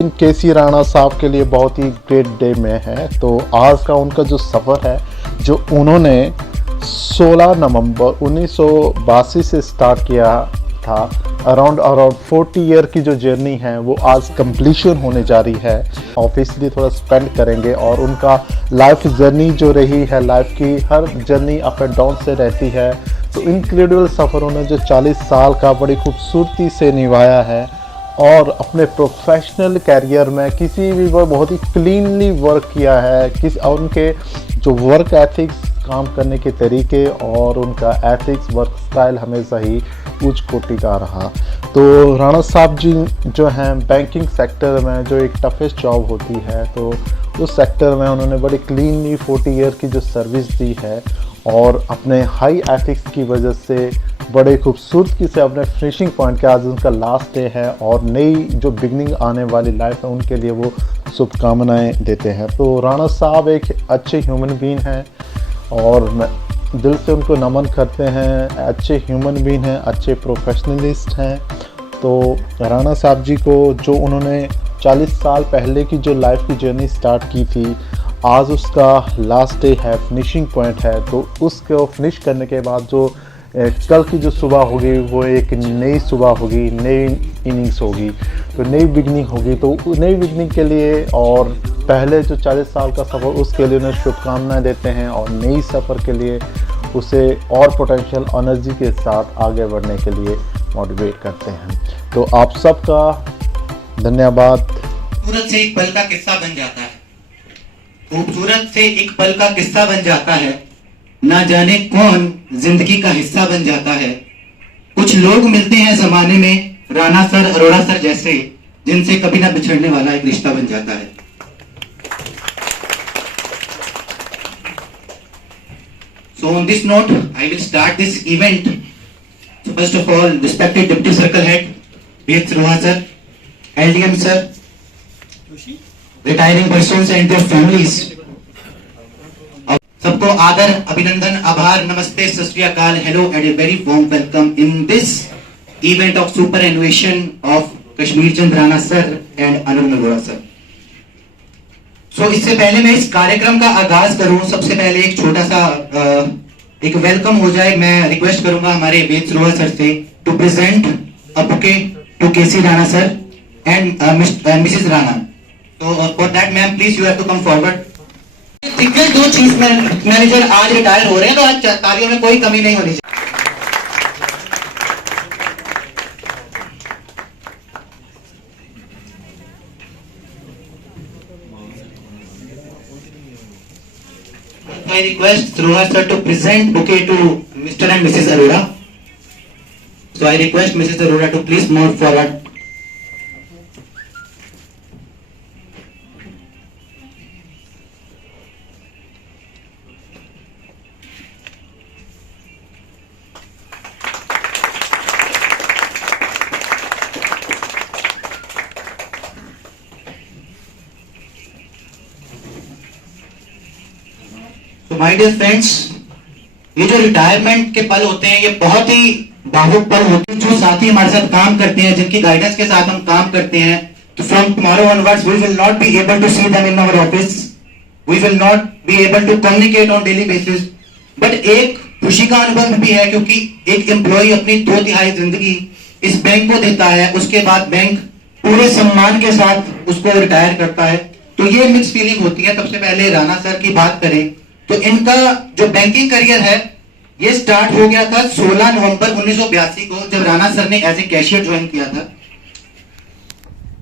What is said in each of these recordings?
केसी राणा साहब के लिए बहुत ही ग्रेट डे में है। तो आज का उनका जो सफ़र है, जो उन्होंने 16 नवंबर 1982 से स्टार्ट किया था, अराउंड 40 ईयर की जो जर्नी है वो आज कंप्लीशन होने जा रही है। ऑफिसली थोड़ा स्पेंड करेंगे और उनका लाइफ जर्नी जो रही है, लाइफ की हर जर्नी अप एंड डाउन से रहती है। तो इनक्रेडिबल सफ़र उन्होंने जो 40 साल का बड़ी खूबसूरती से निभाया है और अपने प्रोफेशनल कैरियर में किसी भी बहुत ही क्लीनली वर्क किया है। और उनके जो वर्क एथिक्स, काम करने के तरीके और उनका एथिक्स, वर्क स्टाइल हमेशा ही उच्च कोटि का रहा। तो राणा साहब जी जो हैं, बैंकिंग सेक्टर में जो एक टफेस्ट जॉब होती है, तो उस सेक्टर में उन्होंने बड़ी क्लीनली 40 ईयर की जो सर्विस दी है और अपने हाई एथिक्स की वजह से बड़े खूबसूरती से अपने फिनिशिंग पॉइंट के आज उनका लास्ट डे है और नई जो बिगनिंग आने वाली लाइफ है उनके लिए वो शुभकामनाएं देते हैं। तो राणा साहब एक अच्छे ह्यूमन बीइंग हैं और दिल से उनको नमन करते हैं। अच्छे ह्यूमन बीइंग हैं, अच्छे प्रोफेशनलिस्ट हैं। तो राणा साहब जी को जो उन्होंने 40 साल पहले की जो लाइफ की जर्नी स्टार्ट की थी, आज उसका लास्ट डे है, फिनिशिंग पॉइंट है। तो उसको फिनिश करने के बाद जो कल की जो सुबह होगी वो एक नई सुबह होगी, नई इनिंग्स होगी, तो नई बिगनिंग होगी। तो नई बिगनिंग के लिए और पहले जो 40 साल का सफ़र उसके लिए उन्हें शुभकामनाएं देते हैं और नई सफ़र के लिए उसे और पोटेंशियल एनर्जी के साथ आगे बढ़ने के लिए मोटिवेट करते हैं। तो आप सबका धन्यवाद। खूबसूरत से एक पल का किस्सा बन जाता है, खूबसूरत से एक पल का किस्सा बन जाता है, ना जाने कौन जिंदगी का हिस्सा बन जाता है। कुछ लोग मिलते हैं जमाने में, राणा सर, अरोड़ा सर जैसे, जिनसे कभी ना बिछड़ने वाला एक रिश्ता बन जाता है। So on this note, I will start this event. So first of all, respected Deputy Circle Head, B.H. Roha sir, LDM sir, retiring persons and their families. सबको आदर, अभिनंदन, आभार, नमस्ते, सत श्री अकाल, hello and a very warm welcome in this event of superannuation of Kashmir Chand Rana sir and अनुर Arora sir. So इससे पहले मैं इस कार्यक्रम का आगाज करूं, सबसे पहले एक छोटा सा एक वेलकम हो जाए। मैं रिक्वेस्ट करूंगा हमारे बेच रोहा सर से to present a bouquet to KC Rana sir and Mrs Rana. तो for that ma'am please you have to come forward. दिग्गज दो चीफ मैनेजर आज रिटायर हो रहे हैं, तो आज तालियों में कोई कमी नहीं होनी चाहिए। I request Roha sir to present bouquet to Mr. and Mrs. Arora. So I request Mrs. Arora to please move forward. My dear friends, ये जो रिटायरमेंट के पल होते हैं ये बहुत ही भावुक पल होते हैं। जो साथी हमारे साथ काम करते हैं, जिनकी गाइडेंस के साथ हम काम करते हैं, तो from tomorrow onwards we will not be able to see them in our office, we will not be able to communicate on daily basis. But एक खुशी का अनुभव भी है, क्योंकि एक एम्प्लॉय अपनी 2/3 जिंदगी इस बैंक को देता है, उसके बाद बैंक पूरे सम्मान के साथ उसको रिटायर करता है। तो ये मिक्स फीलिंग होती है। सबसे पहले राणा सर की बात करें तो इनका जो बैंकिंग करियर है ये स्टार्ट हो गया था 16 नवंबर 1982 को, जब राणा सर ने एज ए कैशियर ज्वाइन किया था।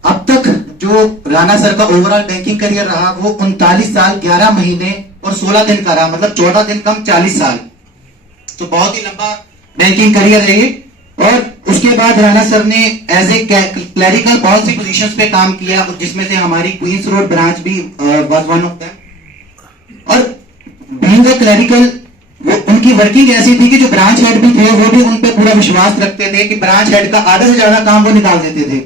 अब तक जो राणा सर का ओवरऑल बैंकिंग करियर रहा वो 39 साल 11 महीने और 16 दिन का रहा, मतलब 14 दिन कम 40 साल। तो बहुत ही लंबा बैंकिंग करियर है ये। और उसके बाद राणा सर ने एज ए क्लरिकल बहुत सी पोजीशंस पे काम किया, जिसमें से हमारी क्वींस रोड ब्रांच भी वाज वन ऑफ देम। और बीइंग अ क्लरिकल, वो उनकी वर्किंग ऐसी थी कि जो ब्रांच हेड भी थे वो भी उन पे पूरा विश्वास रखते थे कि ब्रांच हेड का आधे से ज्यादा काम वो निकाल देते थे।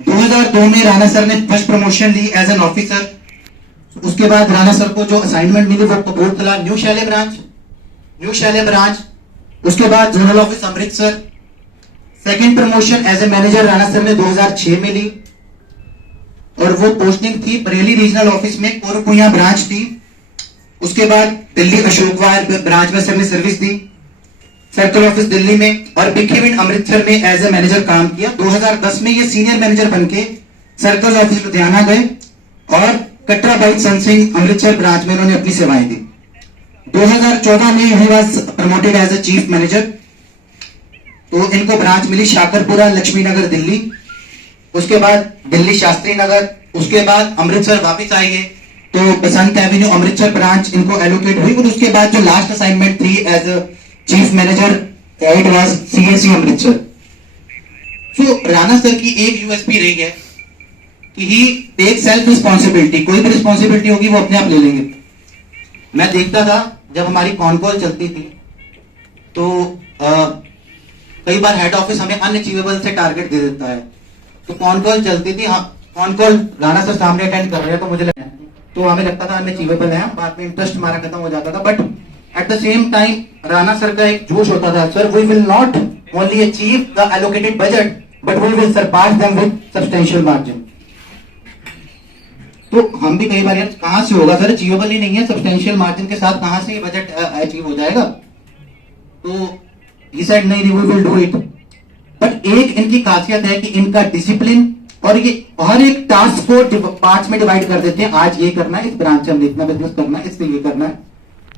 2002 में राणा सर ने फर्स्ट प्रमोशन ली एज एन ऑफिसर। उसके बाद राणा सर को जो असाइनमेंट मिली वो कपूरथला न्यू शैले ब्रांच, उसके बाद zonal office Amritsar, second promotion as a manager Rana sir ने 2006 में ली और वो पोस्टिंग थी बरेली रीजनल ऑफिस में, कोरपुया ब्रांच थी। उसके बाद दिल्ली अशोक वायर ब्रांच में सर ने सर्विस दी, सर्कल ऑफिस दिल्ली में, और बिखीविंड अमृतसर में एज ए मैनेजर काम किया। 2010 में ये सीनियर मैनेजर बनके सर्कल ऑफिस लुधियाना गए और कटरा बाइट सन सिंह अमृतसर ब्रांच में इन्होंने अपनी सेवाएं दी। 2014 में ही was promoted as a chief manager, तो इनको ब्रांच मिली शाकरपुरा लक्ष्मी नगर दिल्ली, उसके बाद दिल्ली शास्त्री नगर, उसके बाद अमृतसर वापस आएंगे तो बसंत एवेन्यू अमृतसर ब्रांच इनको एलोकेट हुई। और उसके बाद जो लास्ट असाइनमेंट थी as a chief manager it was CSC Amritsar. So Rana sir की एक यूएसपी रही है कि ही टेक सेल्फ रिस्पॉन्सिबिलिटी, कोई भी रिस्पॉन्सिबिलिटी होगी वो अपने आप ले लेंगे। मैं देखता था जब हमारी कॉन कॉल चलती थी तो कई बार हेड ऑफिस हमें अनअचीवेबल से टारगेट दे देता है, तो कॉन कॉल चलती थी, हाँ कॉन कॉल राणा सर सामने अटेंड कर रहे हैं तो मुझे तो हमें लगता था अनअचीवेबल है, बाद में इंटरेस्ट हमारा खत्म हो जाता था। But at the same time Rana sir का एक जोश होता था, sir we will not only achieve the allocated budget but we will surpass them with substantial margin. तो हम भी कई बार यार कहां से होगा सर, अचीवेबल ही नहीं है, सब्सटेंशियल मार्जिन के साथ कहां से ये बजट अचीव हो जाएगा। तो he said नहीं we will do it। But एक इनकी खासियत है कि इनका डिसिप्लिन, और ये हर एक टास्क को पार्ट्स में डिवाइड कर देते हैं, आज ये करना है, इस ब्रांच में इतना बिजनेस करना है, इससे ये करना है।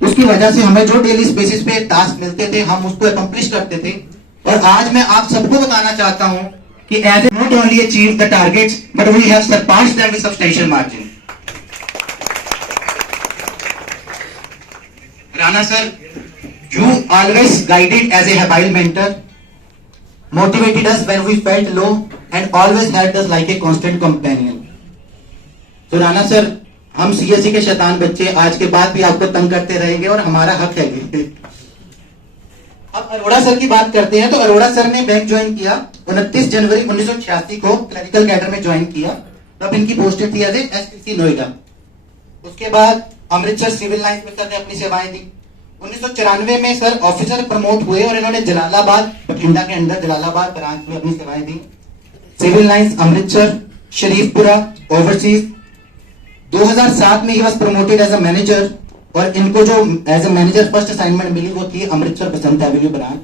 उसकी वजह से हमें जो डेली बेसिस पे टास्क मिलते थे हम उसको अकम्प्लिश करते थे। और आज मैं आप सबको बताना चाहता हूं कि as not only achieve the targets but we have surpassed them with substantial margin. Rana sir, you always guided as a habile mentor, motivated us when we felt low and always helped us like a constant companion। तो Rana sir, हम CSC के शैतान बच्चे आज के बाद भी आपको तंग करते रहेंगे और हमारा हक है ये। अब अरोड़ा सर की बात करते हैं तो अरोड़ा सर ने बैंक ज्वाइन किया 29 जनवरी 1986 को, क्लरिकल कैडर में ज्वाइन किया, तब इनकी पोस्टेड थी एज एसपीसी नोएडा। उसके बाद अमृतसर सिविल लाइंस में सर ने अपनी सेवाएं दी। 1994 में सर ऑफिसर प्रमोट हुए और इन्होंने जलालाबाद बठिंडा के अंदर जलालाबाद ब्रांच में अपनी सेवाएं दी। Civil Lines Amritsar, Sharifpura, overseas. 2007 में ही was promoted as a manager और इनको जो as a manager first assignment मिली वो थी अमृतसर बसंत एवेन्यू ब्रांच।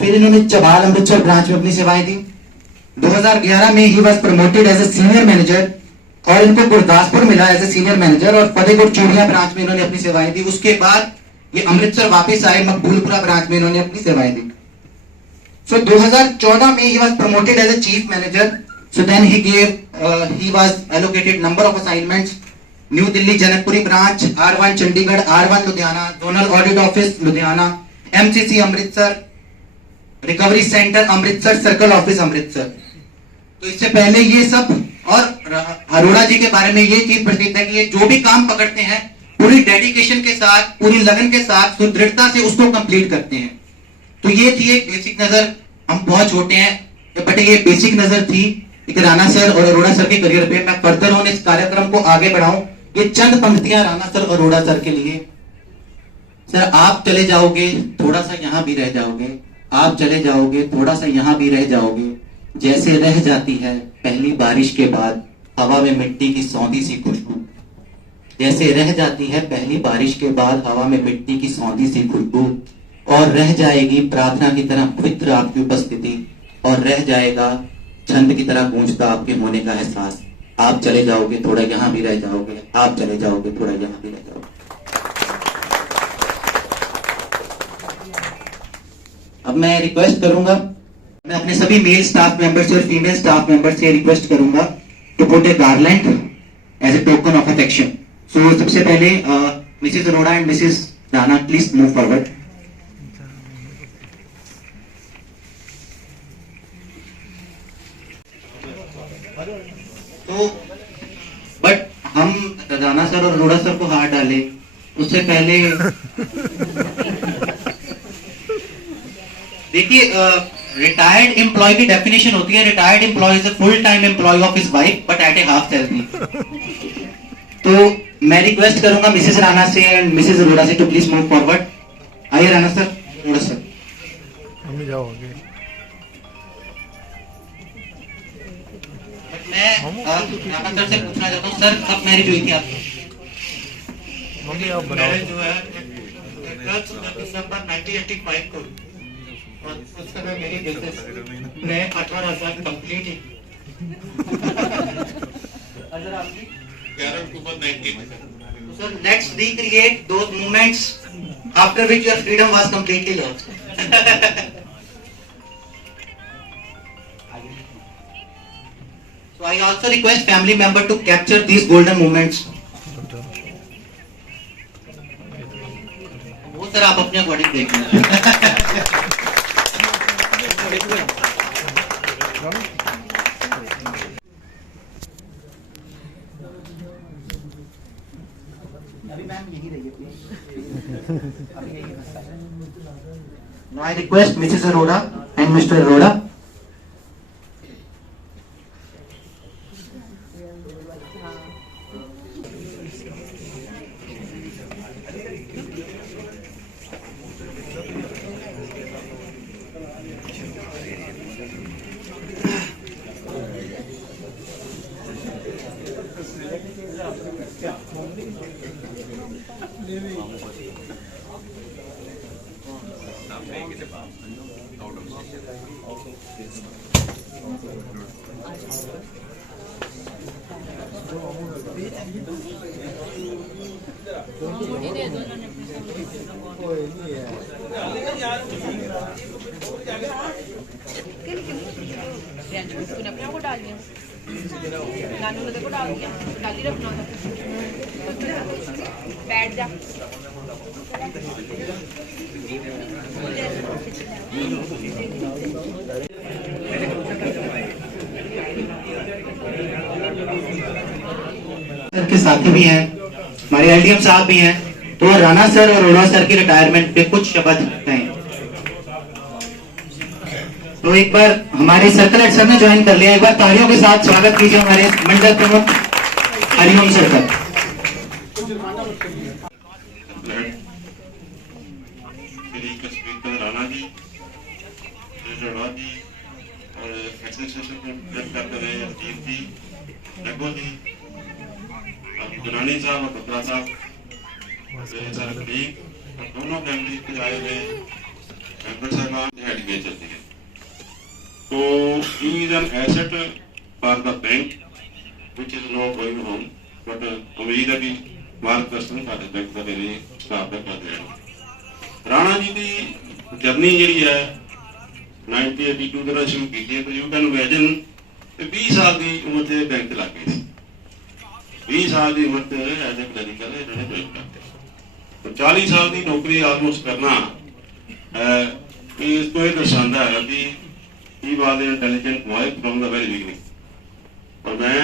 फिर इन्होंने चबाल अमृतसर ब्रांच में अपनी सेवाएं दी। 2011 में ही was promoted as a senior manager और इनको गुरदासपुर मिला एज ए सीनियर मैनेजर और फतेहपुर चूड़िया ब्रांच में इन्होंने अपनी सेवाएं दी। उसके बाद ये अमृतसर वापस आए, मकबूलपुरा ब्रांच में इन्होंने अपनी सेवाएं दी। सो 2014 में ही was promoted as a chief manager. So then he was allocated number of assignments, new Delhi Janakpuri branch, R1 Chandigarh, R1 Ludhiana, zonal audit office Ludhiana, MCC Amritsar, recovery centre Amritsar, circle office Amritsar. तो इससे पहले ये सब, और अरोड़ा जी के बारे में ये चीज प्रसिद्ध है कि ये जो भी काम पकड़ते हैं पूरी डेडिकेशन के साथ, पूरी लगन के साथ, सुदृढ़ता से उसको कंप्लीट करते हैं। तो ये थी एक बेसिक नजर, हम बहुत छोटे हैं बट ये बेसिक नजर थी एक राणा सर और अरोड़ा सर के करियर पे। मैं फर्दर ऑन इस कार्यक्रम को आगे बढ़ाऊं, ये चंद पंक्तियां राणा सर और अरोड़ा सर के लिए। सर, आप चले जाओगे थोड़ा सा यहां भी रह जाओगे, आप चले जाओगे थोड़ा सा यहां भी रह जाओगे, जैसे रह जाती है पहली बारिश के बाद हवा में मिट्टी की सौंधी सी खुशबू, जैसे रह जाती है पहली बारिश के बाद हवा में मिट्टी की सौंधी सी खुशबू, और रह जाएगी प्रार्थना की तरह पवित्र आपकी उपस्थिति, और रह जाएगा छंद की तरह गूंजता आपके होने का एहसास। आप चले जाओगे थोड़ा यहां भी रह जाओगे, आप चले जाओगे थोड़ा यहां भी रह जाओगे। अब मैं रिक्वेस्ट करूंगा, मैं अपने सभी मेल स्टाफ मेंबर से और फीमेल स्टाफ मेंबर से रिक्वेस्ट करूंगा to put a garland as a token of affection. So सबसे पहले Mrs Arora and Mrs Rana please move forward. तो बट हम राणा सर और अरोड़ा सर को हाथ डाले उससे पहले देखिए, रिटायर्ड एम्प्लॉय की डेफिनेशन होती है, retired employee is a full time employee of his wife but at a half salary. तो मैं रिक्वेस्ट करूंगा मिसेस राणा से एंड मिसेस अरोड़ा से टू प्लीज मूव फॉरवर्ड। आइए राणा सर, अरोड़ा सर। हम जाओ आगे। मैं राणा सर से पूछना चाहता हूँ, सर कब मैरिज हुई थी आपकी? मैरिज जो है 10 दिसंबर 1985 को, और उस समय मेरी बिजनेस में 18 साल कंप्लीट ही। और सर आपकी? 11 अक्टूबर 19। So let's recreate those moments after which your freedom was completely lost. So I also request family member to capture these golden moments. वो सर आप अपने अकॉर्डिंग देखना। Now I request Mrs. Arora and Mr. Arora. तूने अपने को डाल दिया, नानू ने देखो डाल दिया, डाल ही रखना था। बैठ जा। सर के साथी भी हैं, हमारे एलडीएम साहब भी हैं, तो राणा सर और अरोड़ा सर की रिटायरमेंट पे कुछ शब्द कहें। तो एक बार हमारे सर्कल हेड सर ने ज्वाइन कर लिया, एक बार तालियों के साथ स्वागत कीजिए हमारे मंडल प्रमुख हरिओम सर का। राणा जी, अरोड़ा जी और एसोसिएशन को प्रेस करते रहे अजीत जी, रघु जी, गुनानी साहब और बत्रा साहब, दोनों फैमिली के आए हुए मेंबर साहब हेड चलती है। So he is an asset for the bank, which is not going home. But उम्मीद है कि मार्गदर्शन साढ़े बैंक का मेरे स्टाफ ने कर दिया। राणा जी की जर्नी जी है 1982 के ना शुरू की थी, तो यू कैन इमेजिन 20 साल की उम्र से बैंक लग गई थी। 20 साल की उम्र से एज ए क्लरिकल इन्होंने ज्वाइन करते, तो 40 साल की नौकरी ऑलमोस्ट करना इसको ये दर्शाता है कि he was an intelligent boy from the very beginning। और मैं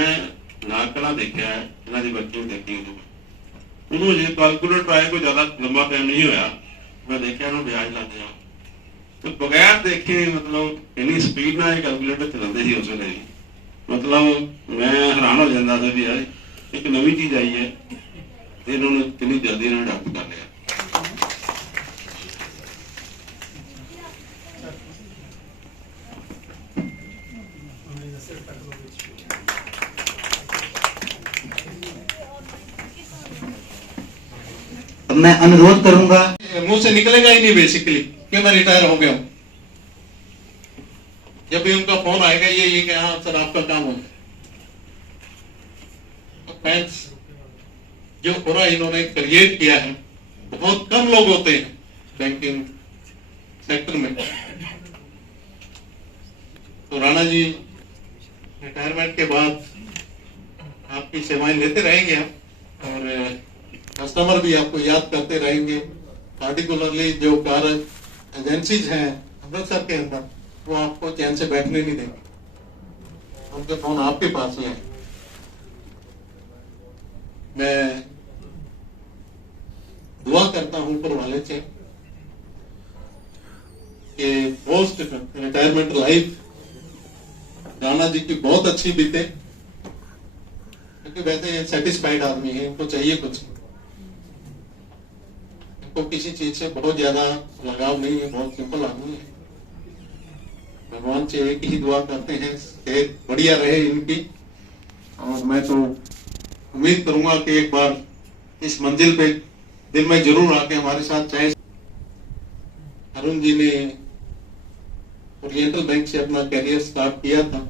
नाकला देखा है, इन्हों की बच्ची देखी उन्होंने जो कैलकुलेटर आए कोई ज्यादा लंबा टाइम नहीं होया, मैं देखा उन्होंने ब्याज ला दिया, तो बगैर देखे मतलब इन्नी स्पीड ना कैलकुलेटर चलाते ही उस वे, मतलब मैं हैरान हो जाता था भी यार एक नवी चीज आई है, इन्होंने कितनी जल्दी इन्होंने अडॉप्ट कर लिया। अब मैं अनुरोध करूंगा, मुंह से निकलेगा ही नहीं बेसिकली कि मैं रिटायर हो गया हूं। जब भी उनका फोन आएगा ये कि हाँ सर आपका काम हो गया। थैंक्स जो पूरा इन्होंने क्रिएट किया है, बहुत कम लोग होते हैं बैंकिंग सेक्टर में। तो राणा जी रिटायरमेंट के बाद आपकी सेवाएं लेते रहेंगे हम, और कस्टमर भी आपको याद करते रहेंगे। पार्टिकुलरली जो कार एजेंसीज हैं अमृतसर के अंदर, वो आपको चैन से बैठने नहीं देंगे, उनके फोन आपके पास ही है। मैं दुआ करता हूं ऊपर वाले से कि post retirement life Rana ji की बहुत अच्छी बीते, क्योंकि वैसे ये सेटिस्फाइड आदमी है, इनको चाहिए कुछ, इनको किसी चीज से बहुत ज्यादा लगाव नहीं है, बहुत सिंपल आदमी है। भगवान से एक ही दुआ करते हैं सेहत बढ़िया रहे इनकी, और मैं तो उम्मीद करूंगा कि एक बार इस मंजिल पे दिन में जरूर आके हमारे साथ, चाहे अरुण जी ने ओरिएंटल बैंक से अपना करियर स्टार्ट किया था,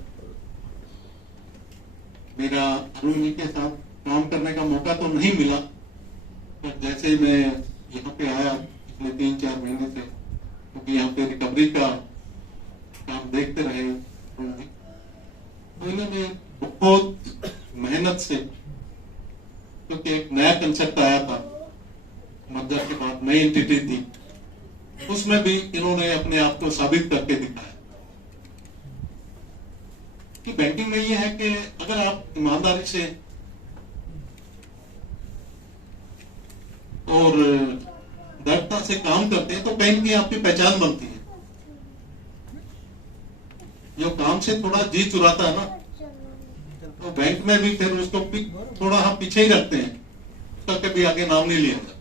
मेरा अरुण जी के साथ काम करने का मौका तो नहीं मिला, पर जैसे मैं यहाँ पे आया पिछले 3-4 महीने से, क्योंकि यहाँ पे रिकवरी का काम देखते रहे अरुण जी, तो इन्होंने बहुत मेहनत से, क्योंकि एक नया कंसेप्ट आया था मर्जर के बाद, नई एंटिटी थी, उसमें भी इन्होंने अपने आप को साबित करके दिखाया कि बैंकिंग में ये है कि अगर आप ईमानदारी से और दृढ़ता से काम करते हैं तो कहीं ना कहीं आपकी पहचान बनती है। जो काम से थोड़ा जी चुराता है ना, तो बैंक में भी फिर उसको थोड़ा हम पीछे ही रखते हैं, उसका कभी आगे नाम नहीं लिया जाता।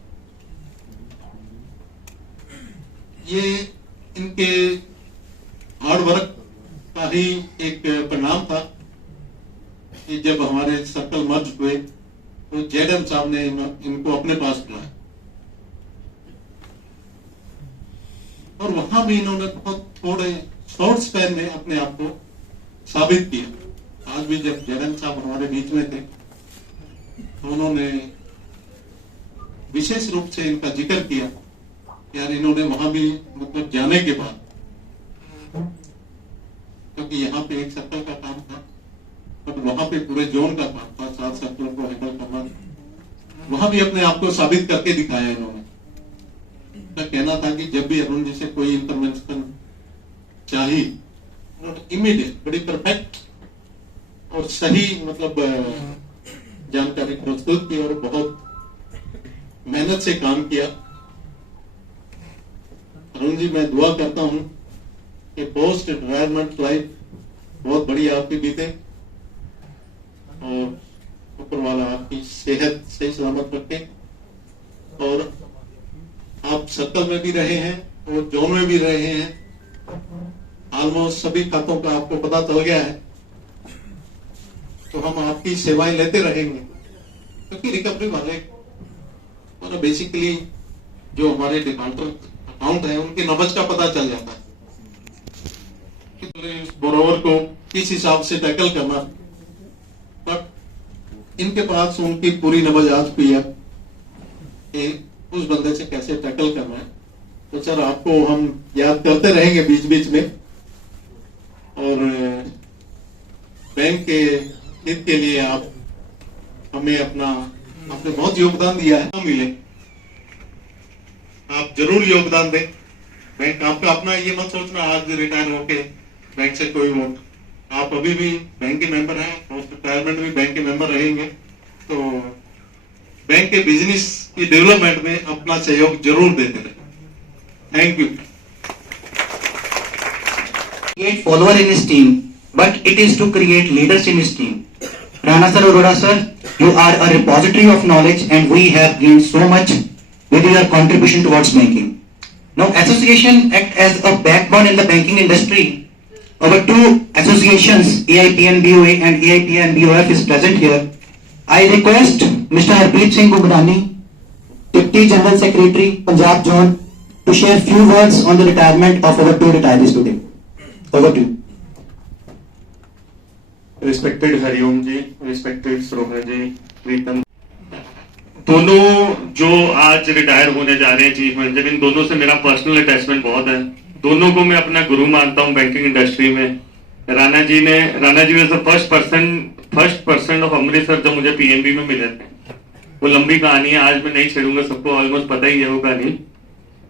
ये इनके हार्ड वर्क का ही एक परिणाम था कि जब हमारे सर्कल मर्ज हुए तो जेडम साहब ने इनको अपने पास बुलाया और वहां भी इन्होंने बहुत थोड़े शॉर्ट स्पैन में अपने आप को साबित किया। आज भी जब जेडम साहब हमारे बीच में थे तो उन्होंने विशेष रूप से इनका जिक्र किया, यार इन्होंने वहां भी मतलब जाने के बाद, क्योंकि यहाँ पे एक सर्कल का काम था बट वहां पे पूरे जोन का काम था, 7 सर्कलों को हैंडल करना, वहां भी अपने आप को साबित करके दिखाया इन्होंने। उनका कहना था कि जब भी अरुण जी से कोई इंटरवेंशन चाहिए, उन्होंने इमीडिएट बड़ी परफेक्ट और सही मतलब जानकारी प्रस्तुत की और बहुत मेहनत से काम किया। अरुण जी, मैं दुआ करता हूं कि पोस्ट रिटायरमेंट लाइफ बहुत बढ़िया आपकी बीते और ऊपर वाला आपकी सेहत सही सलामत रखे, और आप सर्कल में भी रहे हैं और जोन में भी रहे हैं, ऑलमोस्ट सभी खातों का आपको पता चल गया है, तो हम आपकी सेवाएं लेते रहेंगे, क्योंकि रिकवरी वाले बेसिकली जो हमारे डिफॉल्टर अकाउंट है उनके नब्ज का पता चल जाता है कि बोरोवर को किस हिसाब से टैकल करना, बट इनके पास उनकी पूरी नब्ज आज भी है कि उस बंदे से कैसे टैकल करना है। तो सर आपको हम याद करते रहेंगे बीच बीच में, और बैंक के हित के लिए आप हमें आपने बहुत योगदान दिया है, मिले आप जरूर योगदान दें। बैंक आपका अपना, ये मत सोचना आज रिटायर होके बैंक से कोई वोट, आप अभी भी बैंक के मेंबर हैं, पोस्ट रिटायरमेंट भी बैंक के मेंबर रहेंगे, तो बैंक के बिजनेस की डेवलपमेंट में अपना सहयोग जरूर देते रहे। Thank you. Create follower in his team, but it is to create leaders in his team. Rana sir, Arora sir, you are a repository of knowledge and we have gained so much with your contribution towards banking. Now association act as a backbone in the banking industry. Our two associations, AIPN BOA and AIPN BOF is present here. I request Mr. Harpreet Singh Gugdani, Deputy General Secretary, Punjab Zone, to share few words on the retirement of our two retirees today. Over to you. Respected Hariom ji, respected श्रोता जी, प्रीतम, दोनों जो आज retire होने जा रहे हैं chief manager, इन दोनों से मेरा पर्सनल अटैचमेंट बहुत है। दोनों को मैं अपना गुरु मानता हूं बैंकिंग इंडस्ट्री में। Rana ji was the first person of Amritsar जब मुझे पीएनबी में मिले थे। वो लंबी कहानी है, आज मैं नहीं छेड़ूंगा, सबको ऑलमोस्ट पता ही है वो कहानी।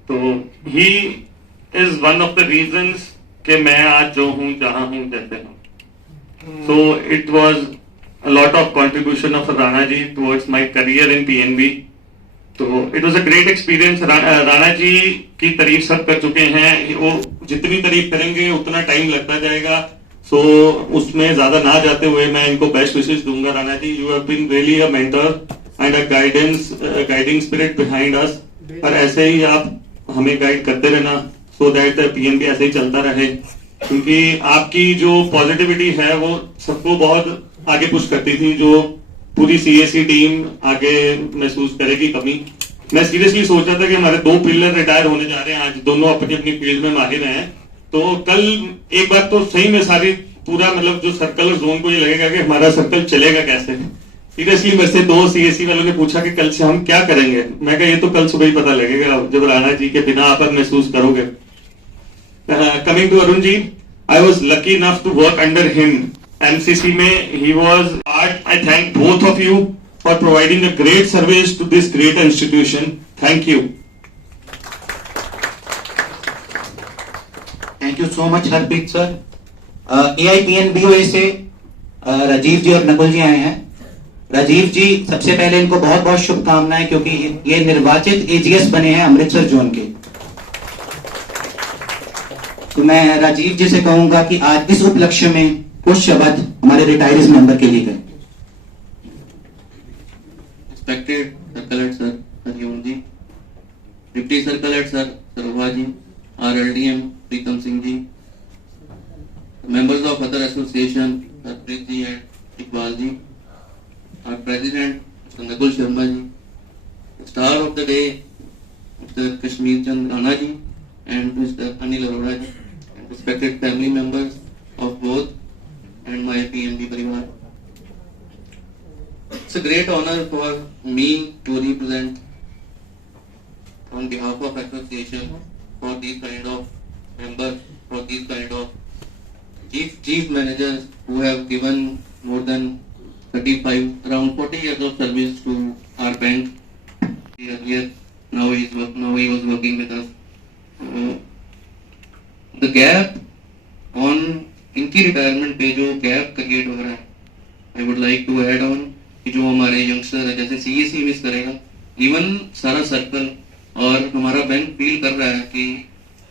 तो he is one of the reasons कि मैं आज जो हूं जहां हूं जैसे हूं। So it was a lot of contribution of Rana ji towards my career in PNB. तो it was a great experience. Rana ji की तारीफ सब कर चुके हैं, वो जितनी तारीफ करेंगे उतना टाइम लगता जाएगा, so उसमें ज्यादा ना जाते हुए मैं इनको बेस्ट विशेष दूंगा। Rana ji, you have been really a mentor and a guiding spirit behind us. और ऐसे ही आप हमें गाइड करते रहना, so that PNB ऐसे ही चलता रहे, क्योंकि आपकी जो पॉजिटिविटी है वो सबको बहुत आगे पुश करती थी, जो पूरी सीएससी टीम आगे महसूस करेगी कमी। मैं सीरियसली सोच रहा था कि हमारे 2 पिलर रिटायर होने जा रहे हैं आज, दोनों अपनी अपनी फील्ड में माहिर हैं। तो कल एक बात तो सही में सारी पूरा मतलब जो सर्कल और जोन को ये लगेगा कि हमारा सर्कल चलेगा कैसे। सीरियसली मेरे से 2 सीएससी वालों ने पूछा कि कल से हम क्या करेंगे। मैं कहा ये तो कल सुबह ही पता लगेगा जब राणा जी के बिना आप महसूस करोगे। Coming to Arun ji, I was lucky enough to work under him MCC में। He was part. I thank both of you for providing a great service to this great institution. Thank you. Thank you so much Harpreet sir. AIPNBOA से राजीव जी और नकुल जी आए हैं। राजीव जी, सबसे पहले इनको बहुत बहुत शुभकामनाएं, क्योंकि ये निर्वाचित AGS बने हैं अमृतसर जोन के। तो मैं राजीव जी से कहूंगा कि आज इस उपलक्ष्य में कुछ शब्द हमारे रिटायर्ड मेंबर के लिए करें। Respected Circle Head Sir Hariom ji, Deputy Circle Head Sir सरोभा ji, RLDM Pritam Singh ji, members of other association Harpreet ji and Iqbal ji, our President Mr. Nakul Sharma ji, Star of the Day Mr. Kashmir Chand Rana ji and Mr. Anil Arora ji, and respected family members of both and my PMB परिवार। It's a great honor for me to represent on behalf of association for these kind of members, for these kind of chief managers who have given more than 35, around 40 years of service to our bank. Earlier, now he was working with us. The gap on इनकी retirement पे जो gap create हो रहा है, I would like to add on कि जो हमारे youngster है, जैसे सीएससी मिस करेगा, इवन सारा सर्कल और हमारा बैंक फील कर रहा है कि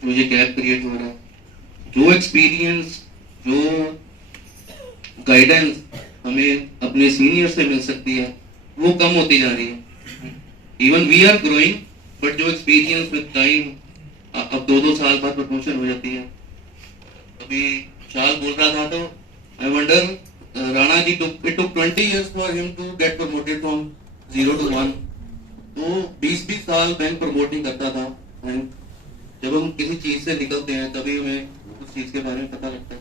जो ये गैप क्रिएट हो रहा है, जो एक्सपीरियंस, जो गाइडेंस हमें अपने सीनियर से मिल सकती है, वो कम होती जा रही है। Even we are growing, but जो एक्सपीरियंस विद टाइम, अब 2-2 साल बाद प्रमोशन हो जाती है। अभी शाल बोल रहा था तो I wonder Rana ji it took 20 years for him to get promoted from 0 to 1. तो 20-20 साल बैंक प्रमोट नहीं करता था। जब हम किसी चीज से निकलते हैं तभी हमें उस चीज के बारे में पता लगता है,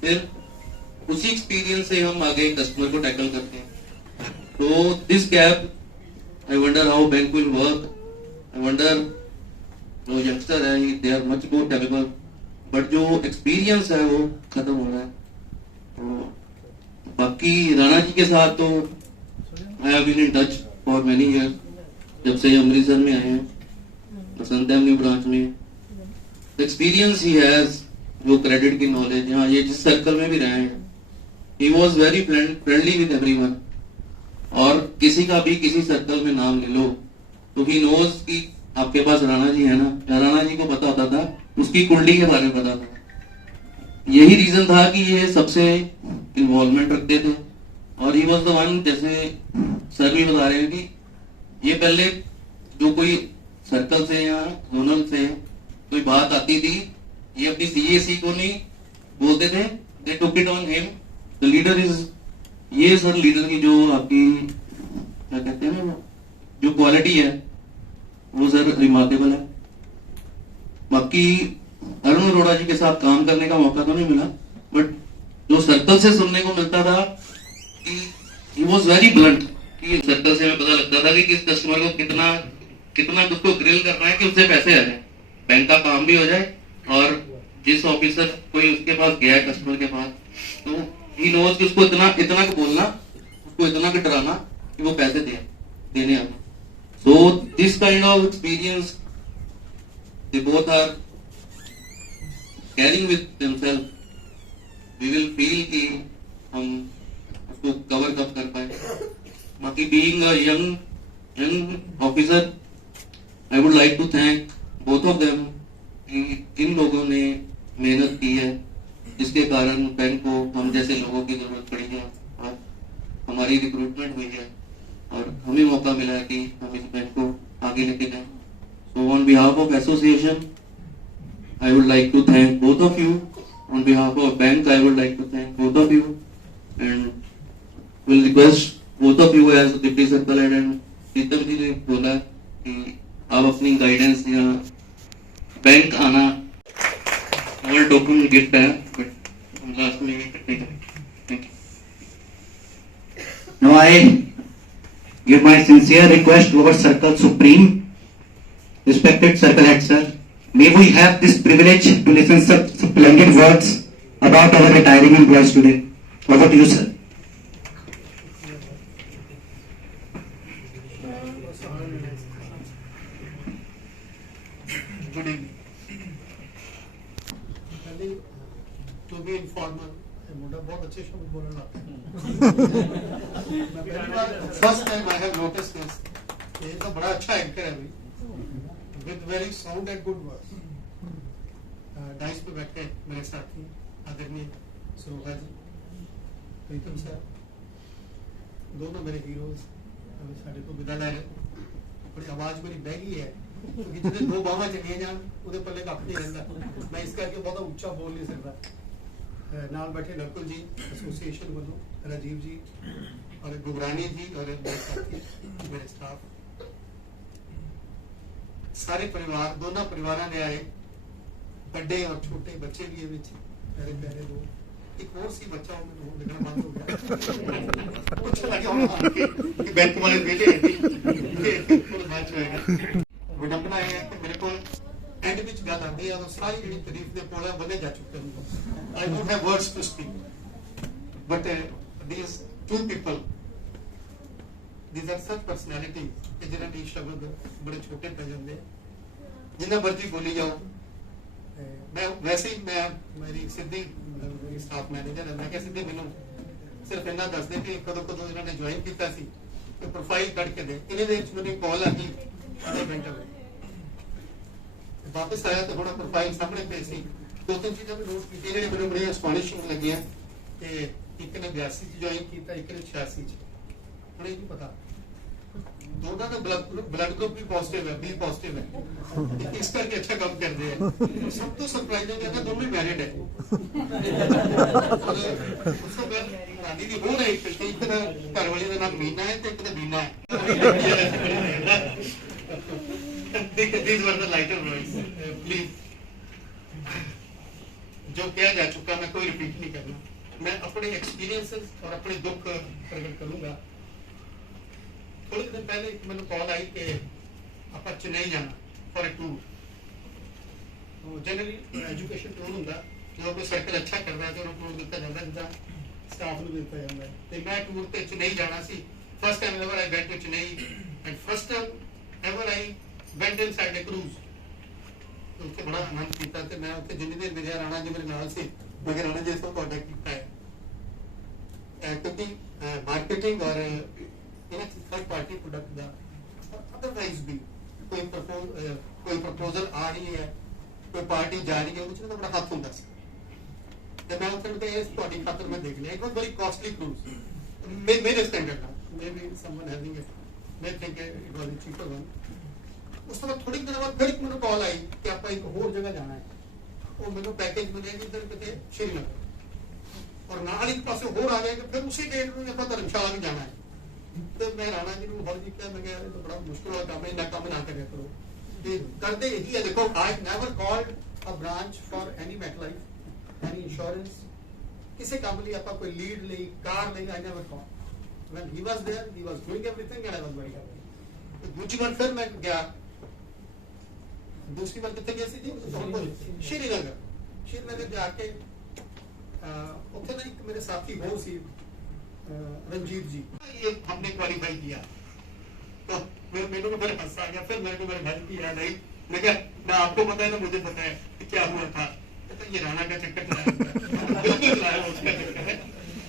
फिर उसी एक्सपीरियंस से हम आगे कस्टमर को टैकल करते हैं। तो this gap, I wonder how bank will work. I wonder जो यंगस्टर है they are much more capable, but जो एक्सपीरियंस है वो खत्म हो रहा है। तो बाकी राणा जी के साथ तो I have been in touch for many years, जब से अमृतसर में आए हैं, बसंत एवेन्यू ब्रांच में। एक्सपीरियंस ही हैज, जो क्रेडिट की नॉलेज, यहाँ ये जिस सर्कल में भी रहे हैं, he was very friendly with everyone. और किसी का भी किसी सर्कल में नाम ले लो तो ही नोज कि आपके पास राणा जी है ना, राणा जी को पता होता था, उसकी कुंडली के बारे में पता था। यही रीजन था कि ये सबसे इन्वॉल्वमेंट रखते थे। और ही वॉज द वन, जैसे सर भी बता रहे हैं कि ये पहले जो कोई सर्कल से या जोनल से कोई बात आती थी, ये अपनी सीएसी को नहीं बोलते थे, they took it on him. The leader is, ये सर लीडर की जो आपकी क्या कहते हैं ना, जो क्वालिटी है वो सर रिमार्केबल है। बाकी अरुण अरोड़ा जी के साथ काम करने का मौका तो नहीं मिला, बट जो सर्कल से सुनने को मिलता था कि ही वॉज वेरी ब्लंट, कि सर्कल से हमें पता लगता था कि किस कस्टमर को कितना उसको ग्रिल करना है कि उससे पैसे आ जाए, बैंक का काम भी हो जाए, और जिस ऑफिसर कोई उसके पास गया है कस्टमर के पास, तो ही नोज कि उसको इतना बोलना, उसको इतना डराना कि वो पैसे देने आए। So this kind of experience they both are caring with themselves. We will feel कि हम उसको कवर कब कर पाए। बाकी being a young officer, I would like to thank both of them कि इन लोगों ने मेहनत की है, जिसके कारण बैंक को हम जैसे लोगों की जरूरत पड़ी है और हमारी रिक्रूटमेंट हुई है और हमें मौका मिला है कि हम इस बैंक को आगे लेके जाएं। So on behalf of association I would like to thank both of you. On behalf of bank, I would like to thank both of you. And will request both of you as deputy circle head and Pritam ji ने बोला कि आप अपनी guidance या bank आना और document gift है but last में इकट्ठे करें. Thank you. Now I give my sincere request to our Circle Supreme, respected Circle Head Sir. May we have this privilege to listen some splendid words about our retiring employees today. Over to you, sir. Good evening. To be informal, मुंडा बहुत अच्छे शब्द बोलने लगता है. First time I have notice this. ये तो बड़ा अच्छा एंकर है भाई, with very sound and good words. Dice पे बैठे मेरे साथी आदरणीय सरोगा जी, प्रीतम सर, दोनों मेरे हीरोज अभी साढ़े को विदा लै रहे. बड़ी आवाज मेरी बह गई है क्योंकि जिन्हें दो बावां चलिए जान ਉਹਦੇ ਪੱਲੇ ਕੱਖ ਨਹੀਂ ਰਹਿੰਦਾ. ਮੈਂ ਇਸ ਕਰਕੇ ਬਹੁਤਾ ਉੱਚਾ ਬੋਲ ਨਹੀਂ ਸਕਦਾ. ਨਾਲ बैठे नकुल जी एसोसिएशन वालों, राजीव जी और गुबरानी जी और मेरे साथी मेरे स्टाफ, सारे परिवार, दोनों परिवार ने आए, बड़े और छोटे बच्चे भी मेरे प्यारे दो. एक और सी बच्चा हो तो निकलना बंद हो गया. कुछ लगे कि बैंक वाले बेटे मैच होएगा. विडंबना है कि मेरे को एंड विच गल आती है सारी जी तारीफ के पोल बने जा चुके हैं. I don't have words to speak but these two people, these are such personalities कि जिन्हें दी शब्द बड़े छोटे पै जाते हैं, जिन्ना मर्जी बोली जाओ. मैं वैसे ही मैं मेरी सीधी स्टाफ मैनेजर है, मैं क्या सीधे मैनू सिर्फ इन्ना दस दे कि कदों कदों इन्होंने ज्वाइन किया सी तो प्रोफाइल कट के दे. इन्हें मैंने कॉल आ गई आधे घंटे में वापस आया तो थोड़ा प्रोफाइल सामने पे सी. दो तीन चीजें मैं नोट की मेरे बड़ी एस्टोनिशिंग लगी है कि एक ने 82 ज्वाइन किया, एक ने 86 थोड़ा नहीं पता. दोनों का ब्लड ग्रुप भी पॉजिटिव है, बी पॉजिटिव है, इस करके अच्छा काम कर रहे हैं. सब तो सरप्राइजिंग है ना, दोनों मैरिड है. उसको मैं रानी भी हो रही है, एक तरह घर वाले का नाम मीना है तो एक तरह बीना है. These were the lighter words. Please. जो किया जा चुका मैं कोई रिपीट नहीं करना. मैं अपने एक्सपीरियंसेस और अपने दुख प्रकट करूंगा. थोड़े दिन पहले मैंने कॉल आई कि आप चेन्नई जाना फॉर ए टूर. तो जनरली एजुकेशन टूर होंगे जो कोई सर्कल अच्छा कर रहा है तो टूर दिता जाता जिदा स्टाफ को दिता जाता है. तो मैं टूर पे चेन्नई जाना सी. First time ever I went to Chennai and first time ever I went inside a cruise. तो उससे बड़ा आनंद किया तो मैं उत्थे जिन्नी देर विजय राणा जी मेरे नाल से मगर राणा जी से कांटेक्ट किया है क्योंकि मार्केटिंग और थर्ड पार्टी प्रोडक्ट का अदरवाइज भी कोई प्रपोजल आ रही है, कोई पार्टी जा रही है, उसमें तो बड़ा हाथ होता सी. तो मैं उत्थे इस ਤੁਹਾਡੀ खातर मैं देख लिया. It was very costly cruise मेरे स्टैंडर्ड ना, may be someone having it may think it was a cheaper one. उस तो थोड़ी देर बाद फिर मैंने कॉल आई कि आप एक होर जगह जाना है. वो मैंने पैकेज मिले इधर कितने श्रीनगर और नाल एक पासे होर आ गया कि फिर उसी डेट में ਆਪਾਂ धर्मशाला भी जाना है. तो मैं राणा जी को हर जी क्या मैं तो बड़ा मुश्किल वाला काम है, इतना काम ना करे करो. करते यही है. देखो I never called a branch for any MetLife any insurance. किसी काम लिए आप कोई लीड ले कार ले, I never call. When he was there he was doing everything and I was very happy. दूसरी बार फिर मैं गया. दूसरी बार कितने गए सी श्रीनगर. श्रीनगर जाके उत्थे ना एक मेरे साथी हो सी रंजीत जी, ये हमने क्वालिफाई किया तो मेरे को बड़ा हंसा आ गया. फिर मेरे को मेरे भाई की याद आई. मैं क्या ना आपको पता है ना मुझे पता है कि क्या हुआ था. तो ये राणा का चक्कर बिल्कुल चलाया उसका चक्कर है.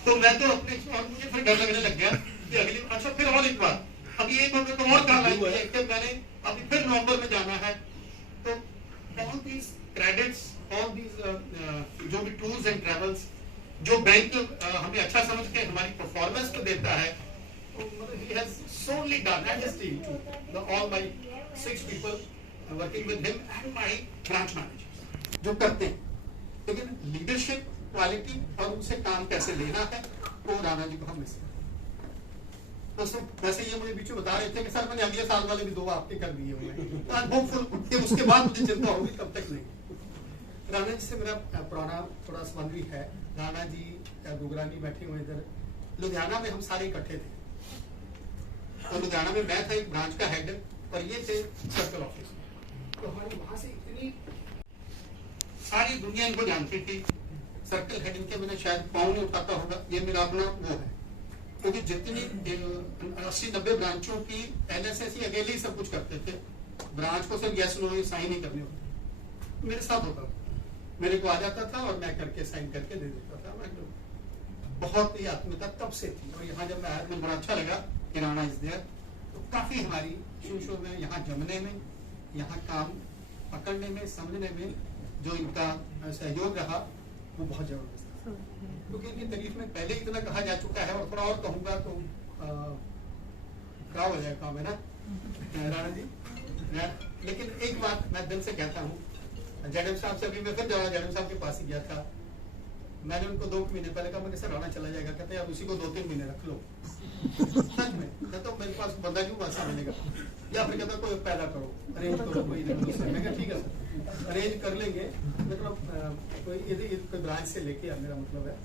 तो मैं तो अपने और मुझे फिर डर लगने लग गया कि अगली अच्छा फिर और एक बार अभी एक और कॉल आई है कि मैंने अभी फिर नवंबर में जाना है. तो all these credits, all these जो भी टूर्स एंड ट्रेवल्स जो बैंक हमें अच्छा समझ के हमारी परफॉर्मेंस को देता है, he has solely done and his team, all my 6 people working with him and my branch managers जो करते हैं. लेकिन लीडरशिप क्वालिटी और उनसे काम कैसे लेना है वो राणा जी को हम मिस. तो सब वैसे ये मुझे बीचों बता रहे थे कि सर मैंने अगले साल वाले भी 2 आपके कर दिए हुए हैं, तो आज होपफुल कि उसके बाद मुझे चिंता होगी, तब तक नहीं। राणा जी से मेरा पुराना थोड़ा संबंध भी है। राणा जी गुगरानी बैठे हुए इधर लुधियाना में हम सारे इकट्ठे थे, तो लुधियाना में मैं था एक ब्रांच का हेड और ये थे सर्कल ऑफिस में, तो हमारी वहां से इतनी सारी दुनिया इनको जानती थी। सर्कल हेड इनके मैंने शायद पाँव नहीं उठाता होगा, ये मेरा अपना वो है, क्योंकि जितनी 80-90 ब्रांचों की एलएसएस ही अकेले ही सब कुछ करते थे। ब्रांच को सिर्फ यस नो साइन ही करने होते, मेरे साथ होता था, मेरे को आ जाता था और मैं करके साइन करके दे देता था। मैं बहुत ही आत्मीयता तब से थी, और यहाँ जब मैं आया मुझे बड़ा अच्छा लगा कि राणा इज देयर, तो काफी हमारी शुरू में यहाँ जमने में, यहाँ काम पकड़ने में, समझने में जो इनका सहयोग रहा वो बहुत जबरदस्त था, क्योंकि इनकी तारीफ में पहले इतना कहा जा चुका है, और थोड़ा और कहूंगा तो खराब हो जाए काम, है ना राणा जी। लेकिन एक बात मैं दिल से कहता हूँ, जैडम साहब से अभी मैं फिर जैडम साहब के पास ही गया था, मैंने उनको 2 महीने पहले कहा मैंने सर राणा चला जाएगा, कहते हैं अब उसी को 2-3 महीने रख लो। सच में कहता तो मेरे पास बंदा क्यों वहां से मिलेगा, या फिर कहता कोई पैदा करो, अरेंज करो कोई, मैं कहा ठीक है सर अरेंज कर लेंगे, मतलब कोई ब्रांच से लेके अब मेरा मतलब है।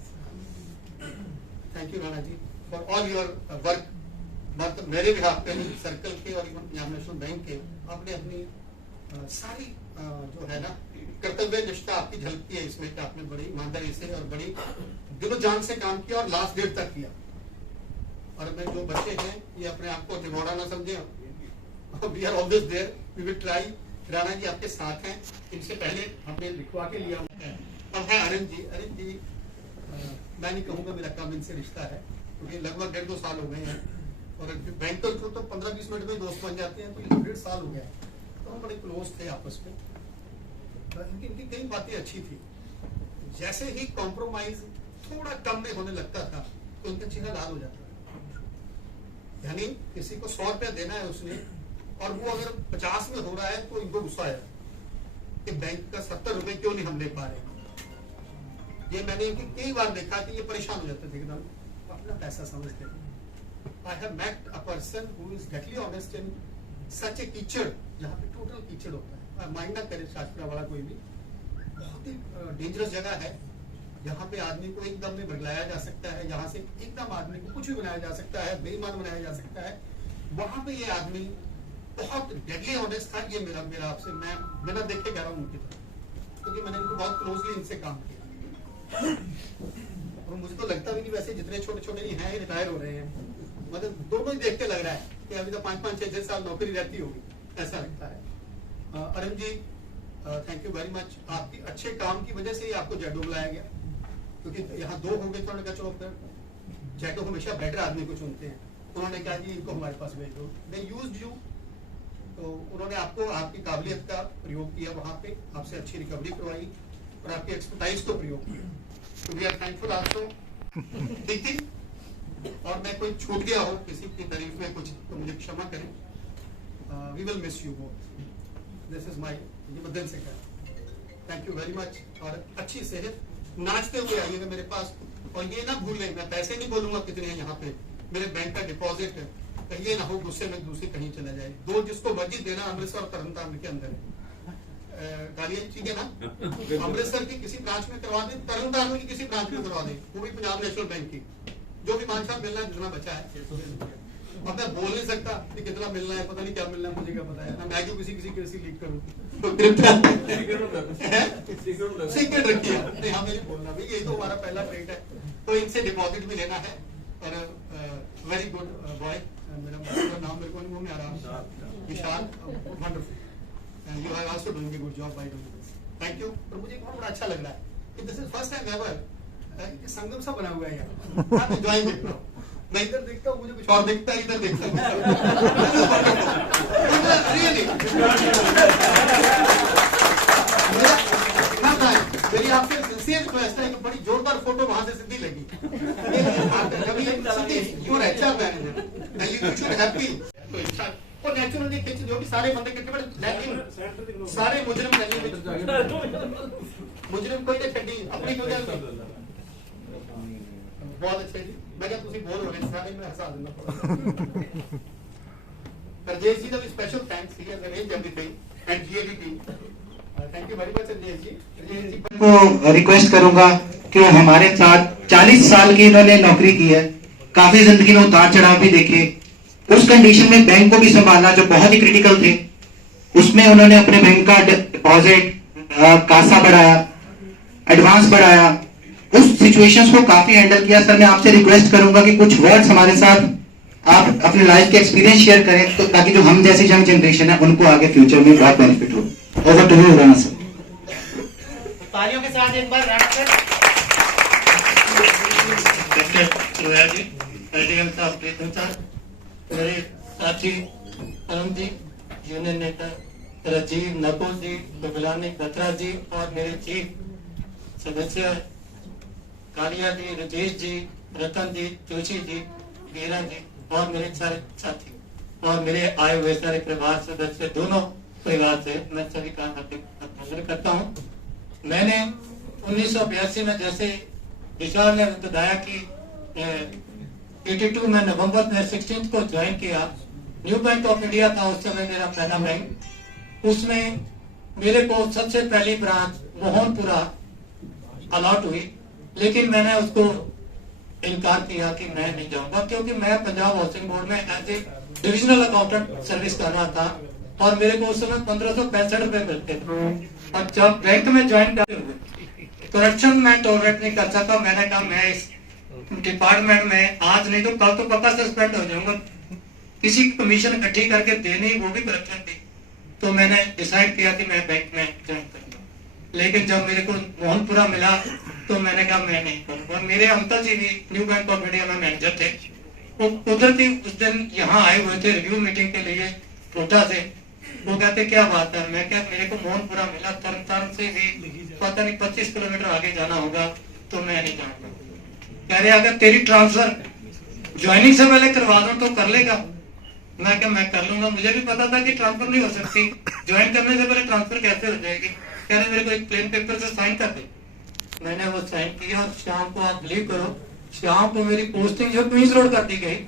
Thank you Rana ji for all your work, मतलब मेरे बिहाफ पे सर्कल के और पंजाब नेशनल बैंक के आपने अपनी सारी जो है ना कर्तव्य निष्ठा आपकी झलकती है इसमें कि आपने बड़ी ईमानदारी से और बड़ी दिलो जान से काम किया और लास्ट डेट तक किया। और मैं जो बच्चे हैं ये अपने आप को निगोड़ा ना समझे, we are always there, we will try. Rana ji आपके साथ हैं, इनसे पहले हमने लिखवा के लिया है। अब है अरिंद जी मैं नहीं कहूँगा मेरा कम इनसे रिश्ता है, क्योंकि लगभग 1.5-2 साल हो गए हैं, और बैंक तो 15-20 मिनट में दोस्त बन जाते हैं, तो 1.5 साल हो गया है, तो हम बड़े क्लोज थे आपस में। इनकी कई बातें अच्छी थी, जैसे ही कॉम्प्रोमाइज थोड़ा कम में होने लगता था तो उनका चेहरा लाल हो जाता था। यानी किसी को 100 रुपया देना है उसने, और वो अगर 50 में हो रहा है तो इनको गुस्सा आया कि बैंक का 70 रुपए क्यों नहीं हम ले पा रहे। ये मैंने इनकी कई बार देखा कि ये परेशान हो जाते थे एकदम, अपना पैसा समझते थे। I have met a person who is deadly honest in such a kichad, जहाँ पे टोटल कीचड़ होता है, माइंड ना करे शास्त्रा वाला कोई भी, बहुत ही डेंजरस जगह है, जहाँ पे आदमी को एकदम में बदलाया जा सकता है, यहाँ से एकदम आदमी को कुछ भी बनाया जा सकता है, बेईमान बनाया जा सकता है। वहां पे ये आदमी बहुत डेडली ऑनेस्ट था। ये मेरा आपसे मैं बिना देखे कह रहा हूँ उनकी तरह, क्योंकि मैंने इनको बहुत क्लोजली इनसे काम किया, और मुझे तो लगता भी नहीं वैसे जितने छोटे छोटे ये हैं रिटायर हो रहे हैं, मतलब दोनों ही देख के लग रहा है कि अभी तो 5-5, 6-6 साल नौकरी रहती होगी, ऐसा लगता है। Arun ji thank you very much, आपकी अच्छे काम की वजह से ही आपको जैडो बुलाया गया, क्योंकि यहाँ 2 होंगे तो उन्होंने कहा चलो फिर जैडो हमेशा बेटर आदमी को चुनते हैं, उन्होंने कहा जी इनको हमारे पास भेज दो, दे यूज्ड यू, तो उन्होंने आपको आपकी काबिलियत का प्रयोग किया, वहाँ पे आपसे अच्छी रिकवरी करवाई और आपकी एक्सपर्टाइज को प्रयोग किया, तो वी आर थैंकफुल आल्सो। ठीक थी, और मैं कोई छूट गया हो किसी की तारीफ में कुछ तो मुझे क्षमा करें। We will miss you both, this is my, ये मैं दिल से कह, थैंक यू वेरी मच, और अच्छी सेहत, नाचते हुए आइएगा मेरे पास, और ये ना भूलें मैं पैसे नहीं बोलूंगा कितने हैं यहाँ पे, मेरे बैंक का डिपॉजिट है, कहिए ना हो गुस्से में दूसरी कहीं चला जाए, 2 जिसको मर्जी देना, अमृतसर और तरनतारन के अंदर है, गालियां ठीक है ना, अमृतसर की किसी ब्रांच में करवा दें, तरनतारन की किसी ब्रांच में करवा दें, वो भी पंजाब नेशनल बैंक की, जो भी 5 साल मिलना है जितना बचा है। अब मैं बोल नहीं सकता कि कितना मिलना है, पता नहीं क्या मिलना है, मुझे क्या पता है ना, मैं क्यों किसी की लीक करूँ, तो सीक्रेट रखिए, नहीं हमें नहीं बोलना भाई, यही तो हमारा पहला ट्रेड है, तो इनसे डिपॉजिट भी लेना है। और वेरी गुड बॉय, मेरा नाम मेरे को नहीं मुंह में आ रहा, Vishal, wonderful, you are also doing a good job by doing this, thank you. और मुझे बहुत बड़ा अच्छा लग रहा है कि this is first time ever संगम सा बना हुआ है यहाँ, आप एंजॉय देख रहा हूँ, मैं इधर देखता हूँ मुझे कुछ और दिखता है, इधर देखता हूँ रियली मेरी आपसे सिंसियर रिक्वेस्ट है कि बड़ी जोरदार फोटो वहां से सीधी लगी, you are HR manager, you should happy, और नेचुरली खींच जो भी सारे बंदे कितने बड़े सारे मुजरिम मुजरिम कोई नहीं छड़ी अपनी, बहुत अच्छे जी। मैं क्या तुसी बोर हो गए सारे मैं हसा दूंगा Rajesh ji, the special thanks. He has arranged everything, and GAD team. Thank you very much, Rajesh ji. Rajesh ji, को रिक्वेस्ट करूंगा कि वो हमारे साथ 40 साल की इन्होंने नौकरी की है, काफी जिंदगी में उतार चढ़ाव भी देखे, उस कंडीशन में बैंक को भी संभालना जो बहुत ही क्रिटिकल थे, उसमें उन्होंने अपने बैंक का डिपॉजिट कासा बढ़ाया, एडवांस बढ़ाया, उस सिचुएशंस को काफी हैंडल किया। सर मैं आपसे रिक्वेस्ट करूंगा कि कुछ वर्ड्स हमारे साथ आप अपने लाइफ के एक्सपीरियंस शेयर करें, तो ताकि जो हम जैसी यंग जनरेशन है उनको आगे फ्यूचर में बहुत बेनिफिट हो। Over to you Rana sir. तालियों के साथ एक बार राणा सर। डॉक्टर जी, एडीएम साहब, प्रीतम सर, मेरे साथी अरुण जी, यूनियन नेता राजीव, नकुल जी, बबलानी बत्रा जी, और मेरे चीफ सदस्य कालिया जी, राजेश जी, रतन जी, जोशी जी, वीरा जी, और मेरे सारे साथी और मेरे आए हुए सारे परिवार सदस्य, दोनों परिवार से मैं सभी का अभिनंदन करता हूँ। मैंने 1982 में, जैसे विशाल ने बताया कि 82 में नवंबर में 16 को ज्वाइन किया, न्यू बैंक ऑफ इंडिया था उस समय मेरा पहला बैंक। उसमें मेरे को सबसे पहली ब्रांच मोहनपुरा अलॉट हुई, लेकिन मैंने उसको इनकार किया कि मैं नहीं जाऊंगा, क्योंकि मैं पंजाब हाउसिंग बोर्ड में as a divisional accountant service कर रहा था और मेरे को उस समय 1565 रुपए मिलते थे। और जब बैंक में ज्वाइन करते हुए करप्शन मैं टॉलरेट नहीं कर सका। मैंने कहा मैं इस डिपार्टमेंट में आज नहीं तो कल तो पक्का सस्पेंड हो जाऊंगा। किसी कमीशन इकट्ठी करके देनी, वो भी करप्शन थी। तो मैंने डिसाइड किया कि मैं बैंक में ज्वाइन करूंगा। लेकिन जब मेरे को मोहनपुरा मिला तो मैंने कहा मैं नहीं करूंगा। मेरे अंकल जी भी न्यू बैंक ऑफ इंडिया में मैनेजर थे, वो कुदरती उस दिन यहाँ आए हुए थे रिव्यू मीटिंग के लिए कोटा से। वो कहते क्या बात है, मैं क्या मेरे को मोहनपुरा मिला, तरन से भी पता नहीं 25 किलोमीटर आगे जाना होगा, तो मैं नहीं जाऊंगा। कह रहे अगर तेरी ट्रांसफर ज्वाइनिंग से पहले करवा दो तो कर लेगा। मैं क्या मैं कर लूंगा। मुझे भी पता था कि ट्रांसफर नहीं हो सकती, ज्वाइन करने से पहले ट्रांसफर कैसे हो जाएगी। कह रहे मेरे को एक प्लेन पेपर से साइन कर दे। मैंने वो साइन किया और शाम को, आप बिलीव करो, शाम को मेरी पोस्टिंग जो क्वींस रोड कर दी गई,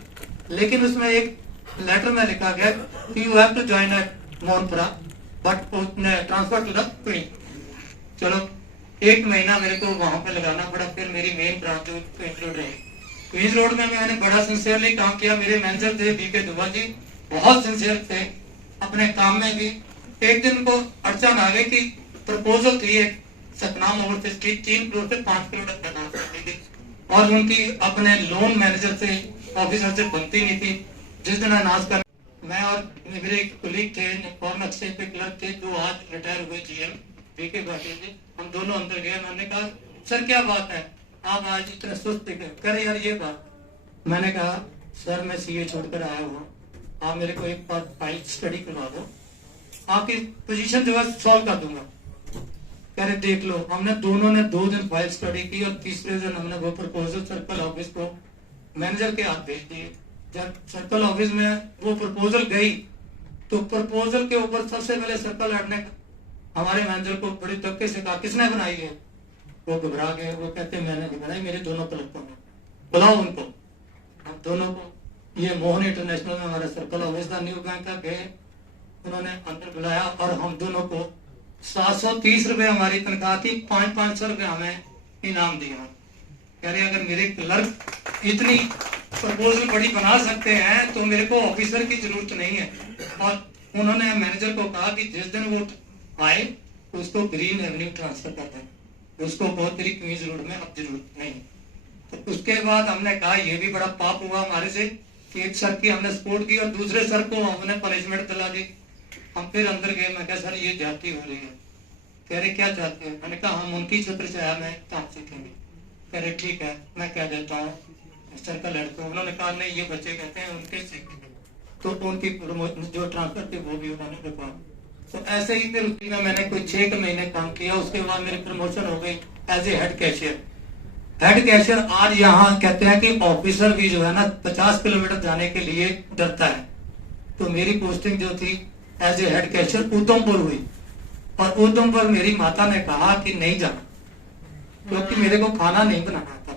लेकिन उसमें एक लेटर में लिखा गया कि you have to join at Mohanpura but transfer to the queen. चलो 1 महीना मेरे को वहां पे लगाना पड़ा, फिर मेरी मेन ब्रांच क्वींस रोड रही। क्वींस रोड में मैंने बड़ा सिंसियरली काम किया। मेरे मैनेजर थे बीके दुबा जी, बहुत सिंसियर थे अपने काम में भी। एक दिन को अड़चन आ गई कि प्रपोजल थी एक सतनाम ओवरसीज की 3 करोड़ से 5 करोड़ तक बना सकती थी, और उनकी अपने लोन मैनेजर से ऑफिसर से बनती नहीं थी। जिस दिन अनाउंस कर, मैं और मेरे एक कोलीग थे, फॉर्म एक्सचेंज पे क्लर्क थे, जो आज रिटायर हुए जीएम बीके भाटिया जी, हम दोनों अंदर गए। मैंने कहा सर क्या बात है, आप आज इतना सुस्त दिख रहे। करे यार ये बात। मैंने कहा सर मैं सीए छोड़कर आया हुआ, आप मेरे को एक बार फाइल स्टडी करवा दो, आपकी पोजीशन जो है सॉल्व कर दूंगा। कह रहे देख लो। हमने दोनों ने 2 दिन फाइल स्टडी की और तीसरे दिन हमने वो प्रपोजल सर्कल ऑफिस को मैनेजर के हाथ भेज दिए। जब सर्कल ऑफिस में वो प्रपोजल गई तो प्रपोजल के ऊपर सबसे पहले सर्कल हेड ने हमारे मैनेजर को बड़ी धक्के से कहा किसने बनाई है। वो घबरा गए, वो कहते मैंने नहीं बनाई, मेरे दोनों क्लर्कों ने, बुलाओ उनको। हम दोनों को, ये मोहन इंटरनेशनल में हमारा सर्कल ऑफिस था, न्यू बैंक का, गए, उन्होंने अंदर बुलाया और हम दोनों को 730 रुपए हमारी तनख्वाह थी, 500 रुपए हमें इनाम दिया। कह रहे अगर मेरे क्लर्क इतनी प्रपोजल बड़ी बना सकते हैं तो मेरे को ऑफिसर की जरूरत नहीं है। और उन्होंने मैनेजर को कहा कि जिस दिन वो आए उसको ग्रीन एवेन्यू ट्रांसफर कर दें, उसको बहुत तेरी क्वींस रोड में अब जरूरत नहीं। तो उसके बाद हमने कहा ये भी बड़ा पाप हुआ हमारे से कि एक सर की हमने सपोर्ट की और दूसरे सर को हमने पनिशमेंट दिला दी। हम फिर अंदर गए, मैं कहा सर ये जाती हो रही है। कह रहे क्या चाहते हैं। मैंने कहा हम उनकी छत्र छाया में काम सीखेंगे। कह रहे ठीक है मैं कह देता हूँ सर्कल हेड को। उन्होंने कहा नहीं ये बच्चे कहते हैं उनके सीखेंगे, तो उनकी जो ट्रांसफर थी वो भी उन्होंने रुकवा। तो ऐसे ही फिर उसी में मैंने कोई 6 महीने काम किया। उसके बाद मेरी प्रमोशन हो गई as a head cashier. Head cashier आज यहाँ कहते हैं कि ऑफिसर भी जो है ना 50 किलोमीटर जाने के लिए डरता है। तो मेरी पोस्टिंग जो थी as a head cashier Udhampur हुई, और उधमपुर मेरी माता ने कहा कि नहीं जाना, क्योंकि मेरे को खाना नहीं बनाना था।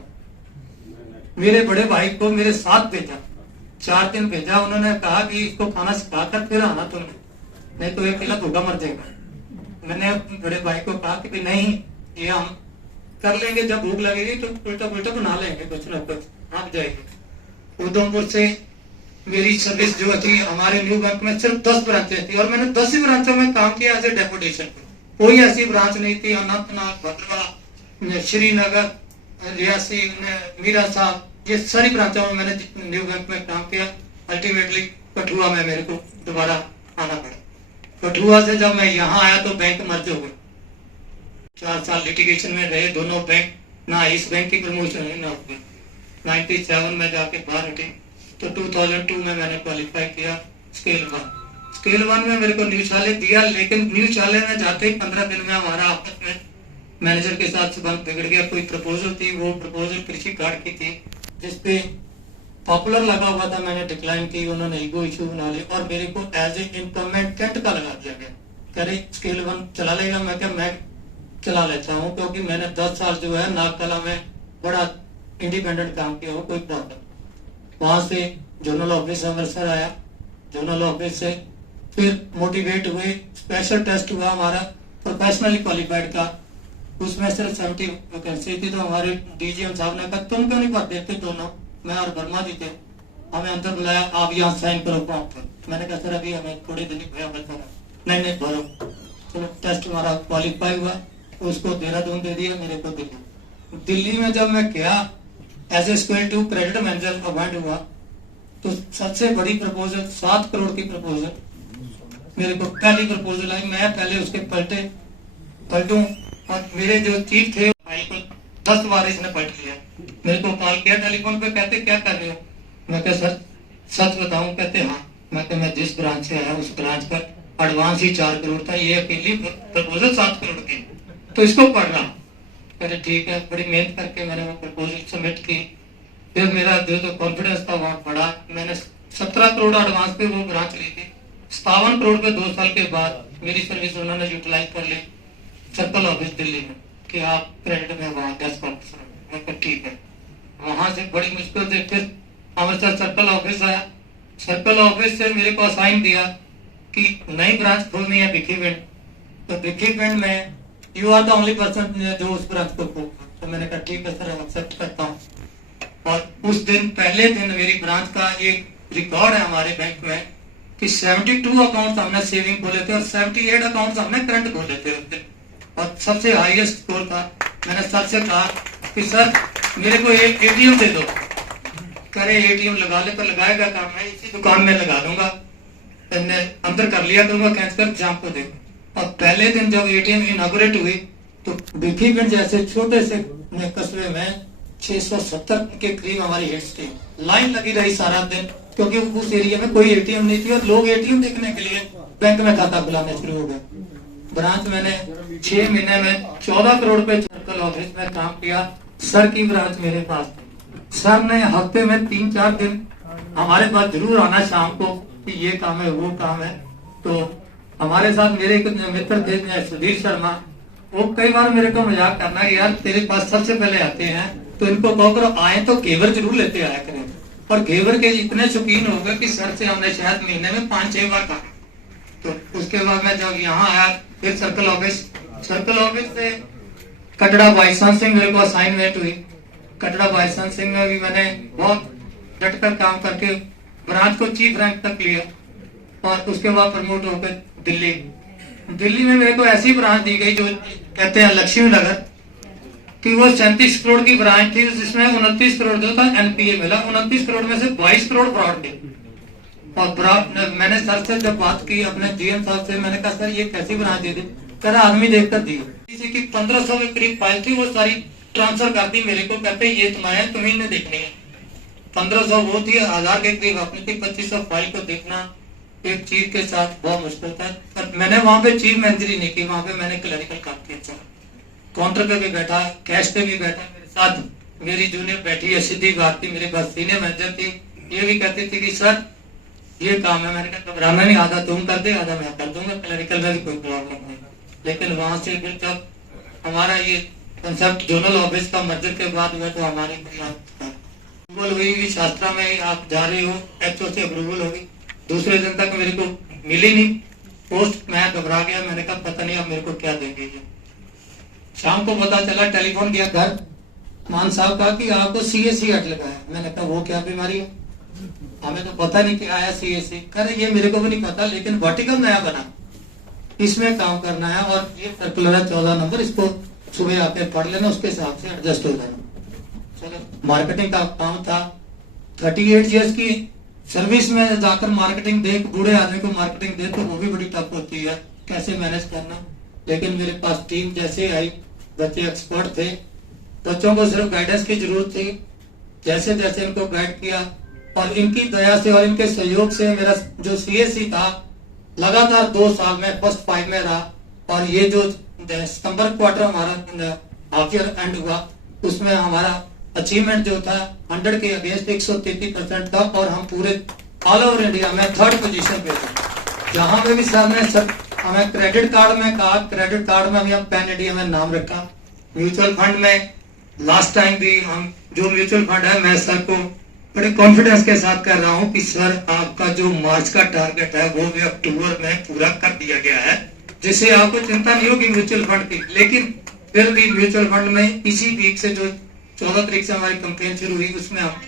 मेरे बड़े भाई को मेरे साथ भेजा, 4 दिन भेजा। उन्होंने कहा कि इसको खाना सिखाकर फिर आना तुमने, नहीं तो ये अकेला भूखा मर जाएगा। मैंने अपने बड़े भाई को कहा कि भाई नहीं, ये हम कर लेंगे, जब भूख लगेगी तो उल्टा पुल्टा बना लेंगे, कुछ ना कुछ आप जाएंगे। उधमपुर से मेरी सर्विस जो थी, हमारे न्यू बैंक में सिर्फ 10 ब्रांचें थी और मैंने 10 ही ब्रांचों में काम किया एज ए डेपुटेशन। कोई ऐसी ब्रांच नहीं थी, अनंतनाग, भद्रवा, श्रीनगर, रियासी, मीरा साहब, ये सारी ब्रांचों में मैंने न्यू बैंक में काम किया। अल्टीमेटली कठुआ में मेरे को दोबारा आना पड़ा। कठुआ से जब मैं यहाँ आया तो बैंक मर्ज हो गए। 4 साल लिटिगेशन में रहे दोनों बैंक, ना इस बैंक की प्रमोशन है ना उस बैंक। 97 में जाके बाहर हटे तो 2002 में मैंने क्वालिफाई किया स्केल 1। स्केल 1 में मेरे को न्यूशाले दिया, लेकिन न्यूशाले में जाते ही 15 दिन में हमारा आपस में मैनेजर के साथ संबंध बिगड़ गया। कोई प्रपोजल थी, वो प्रपोजल कृषि कार्ड की थी जिसपे पॉपुलर लगा हुआ था, मैंने डिक्लाइन की। उन्होंने ईगो इशू बना लिया और मेरे को एज ए इनकमेंटेंट का लगा दिया गया। कह रहे स्केल 1 चला लेगा, मैं क्या मैं चला लेता हूँ, क्योंकि मैंने 10 साल जो है नागकला में बड़ा इंडिपेंडेंट काम किया हो, कोई प्रॉब्लम। वहां से जोनल ऑफिस अमृतसर आया, जोनल ऑफिस से फिर मोटिवेट हुए, स्पेशल टेस्ट हुआ हमारा प्रोफेशनली क्वालिफाइड का, उसमें सिर्फ 70 वैकेंसी थी। तो हमारे डीजीएम साहब ने कहा तुम क्यों नहीं भर देते दोनों, मैं और वर्मा जी थे। हमें अंदर बुलाया, आप यहाँ साइन करो फॉर्म पर। मैंने कहा सर अभी हमें थोड़े दिन नहीं भरो। चलो टेस्ट हमारा क्वालिफाई हुआ, उसको देहरादून दे दिया, मेरे को दिल्ली में जब मैं गया as a scale 2 credit manager appoint हुआ तो सबसे बड़ी प्रपोजल 7 करोड़ की प्रपोजल मेरे को पहली प्रपोजल आई। मैं पहले उसके पलटूं और मेरे जो चीफ थे भाई को 10 बार इसने पलट लिया। मेरे को कॉल किया टेलीफोन पे, कहते क्या कर रहे हो, मैं कहा सर सच बताऊं, कहते हाँ। मैं जिस ब्रांच से आया उस ब्रांच का एडवांस ही 4 करोड़ था, ये अकेली प्रपोजल 7 करोड़ की, तो इसको पढ़ रहा। कहते ठीक है। बड़ी मेहनत करके मैंने वो प्रपोजल सबमिट की। फिर मेरा जो कॉन्फिडेंस था वहाँ पड़ा। मैंने 17 करोड़ एडवांस पे वो ब्रांच ली थी। 57 करोड़ पे 2 साल के बाद मेरी सर्विस उन्होंने यूटिलाइज कर ली सर्कल ऑफिस दिल्ली में कि आप क्रेडिट में वहाँ डेस्क ऑफिसर। मैं कहा ठीक है। वहां से बड़ी मुश्किल से फिर अमृतसर सर्कल ऑफिस आया। सर्कल ऑफिस से मेरे को असाइन दिया कि नई ब्रांच खोलनी है भिखीविंड, तो भिखीविंड में you are the only person जो उस ब्रांच को खोल। तो मैंने कहा ठीक है सर, एक्सेप्ट करता हूँ। और उस दिन पहले दिन मेरी ब्रांच का एक रिकॉर्ड है हमारे बैंक में कि 72 अकाउंट हमने सेविंग खोले थे और 78 अकाउंट हमने करंट खोले थे उस दिन, और सबसे हाईएस्ट स्कोर था। मैंने सर से कहा कि सर मेरे को एक एटीएम दे दो। करे एटीएम लगा ले, तो लगाएगा काम है इसी दुकान में लगा दूंगा, अंदर कर लिया करूंगा, कैच कर शाम को दे। और पहले दिन जब एटीएम इनॉग्रेट हुई तो भिखीविंड जैसे छोटे से कस्बे में 670 के करीब हमारी हिट्स थी। लाइन लगी रही सारा दिन, क्योंकि उस एरिया में कोई एटीएम नहीं थी और लोग एटीएम देखने के लिए बैंक में खाता खुलाने शुरू हो गए। ब्रांच मैंने 6 महीने में 14 करोड़ पे सर्कल ऑफिस में काम किया। सर की ब्रांच मेरे पास थी। सर ने हफ्ते में 3-4 दिन हमारे पास जरूर आना शाम को कि ये काम है वो काम है। तो हमारे साथ मेरे एक मित्र थे सुधीर शर्मा, वो कई बार मेरे को मजाक करना कि यार तेरे पास सबसे पहले आते हैं तो इनको कहो करो आए तो घेवर जरूर लेते आया करें। और घेवर के इतने शौकीन हो गए कि सर से हमने शायद महीने में 5-6 बार कहा। तो उसके बाद मैं जब यहाँ आया फिर सर्कल ऑफिस से कटड़ा बाईसान सिंह मेरे को असाइनमेंट हुई। कटड़ा बाईसान सिंह में भी मैंने बहुत डटकर काम करके ब्रांच को चीफ रैंक तक लिया और उसके बाद प्रमोट होकर दिल्ली में मेरे को ऐसी ब्रांच दी गई जो कहते हैं लक्ष्मी नगर कि वो 37 करोड़ की ब्रांच थी, जिसमें 29 करोड़ जो था एनपीए मिला। 29 करोड़ में से 22 करोड़ फ्रॉड थे। और मैंने सर से जब बात की अपने जीएम साहब से, मैंने कहा सर ये कैसी ब्रांच दे दी, कह रहा आदमी देखकर दियो। किसी की 1500 के करीब फाइल थी, वो सारी ट्रांसफर कर दी मेरे को, कहते ये तुम्हारे तुम्हें ने देखनी है। 1500 वो थी, 1000 के करीब अपनी थी। 2500 फाइल को देखना एक चीफ के साथ बहुत मुश्किल था। पर मैंने वहां पे चीफ मैनेजर ही नहीं की, वहां पे मैंने क्लरिकल काम किया। काउंटर पे भी बैठा, कैश पे भी बैठा, मेरे साथ मेरी जूनियर बैठी है, सीधी बात थी, मेरे पास सीनियर मैनेजर थी, ये भी कहती थी कि सर ये काम है। मैंने कहा घबराना नहीं, आधा तुम कर दे आधा मैं कर दूंगा, क्लरिकल में भी कोई प्रॉब्लम नहीं। लेकिन वहां से फिर जब हमारा ये कंसेप्ट जोनल ऑफिस का मर्जर के बाद हुआ तो हमारी अप्रूवल हुई शास्त्रा में, आप जा रहे हो एचओ से अप्रूवल होगी, दूसरे दिन तक मेरे को मिली नहीं पोस्ट। मैं घबरा गया, मैंने कहा पता नहीं अब मेरे को क्या देंगे ये। शाम को पता चला, टेलीफोन किया घर, मान साहब कहा कि आपको CAC हट लगा है। मैंने कहा वो क्या बीमारी है, हमें तो पता नहीं क्या आया CAC। कह रहे ये मेरे को भी नहीं पता, लेकिन वर्टिकल नया बना, इसमें काम करना है और ये सर्कुलर है 14 नंबर, इसको सुबह आके पढ़ लेना, उसके हिसाब से एडजस्ट हो जाना। चलो मार्केटिंग का काम था, 38 ईयर्स की सर्विस में जाकर मार्केटिंग दे, बूढ़े आदमी को मार्केटिंग दे तो वो भी बड़ी टफ होती है, कैसे मैनेज करना। लेकिन मेरे पास टीम जैसे आई, बच्चे एक्सपर्ट थे, बच्चों को सिर्फ गाइडेंस की जरूरत थी, जैसे जैसे इनको गाइड किया और इनकी दया से और इनके सहयोग से मेरा जो CAC था लगातार 2 साल में फर्स्ट 5 में रहा। और ये जो सितंबर क्वार्टर हमारा हाफ ईयर एंड हुआ, उसमें हमारा अचीवमेंट जो था 100 के अगेंस्ट 133% था और हम पूरे ऑल ओवर इंडिया में 3rd पोजीशन पे थे। जहां पे भी सर ने हमें क्रेडिट कार्ड में कहा, क्रेडिट कार्ड में हम पैन इंडिया में नाम रखा। म्यूचुअल फंड में लास्ट टाइम भी हम जो म्यूचुअल फंड है, मैं सर को बड़े कॉन्फिडेंस के साथ कर रहा हूं कि सर आपका जो मार्च का टारगेट है वो भी अक्टूबर में पूरा कर दिया गया है, जिससे आपको चिंता नहीं होगी म्यूचुअल फंड की। लेकिन फिर भी म्यूचुअल फंड में इसी वीक से जो 14 तारीख से हमारी कैंपेन शुरू हुई, उसमें हम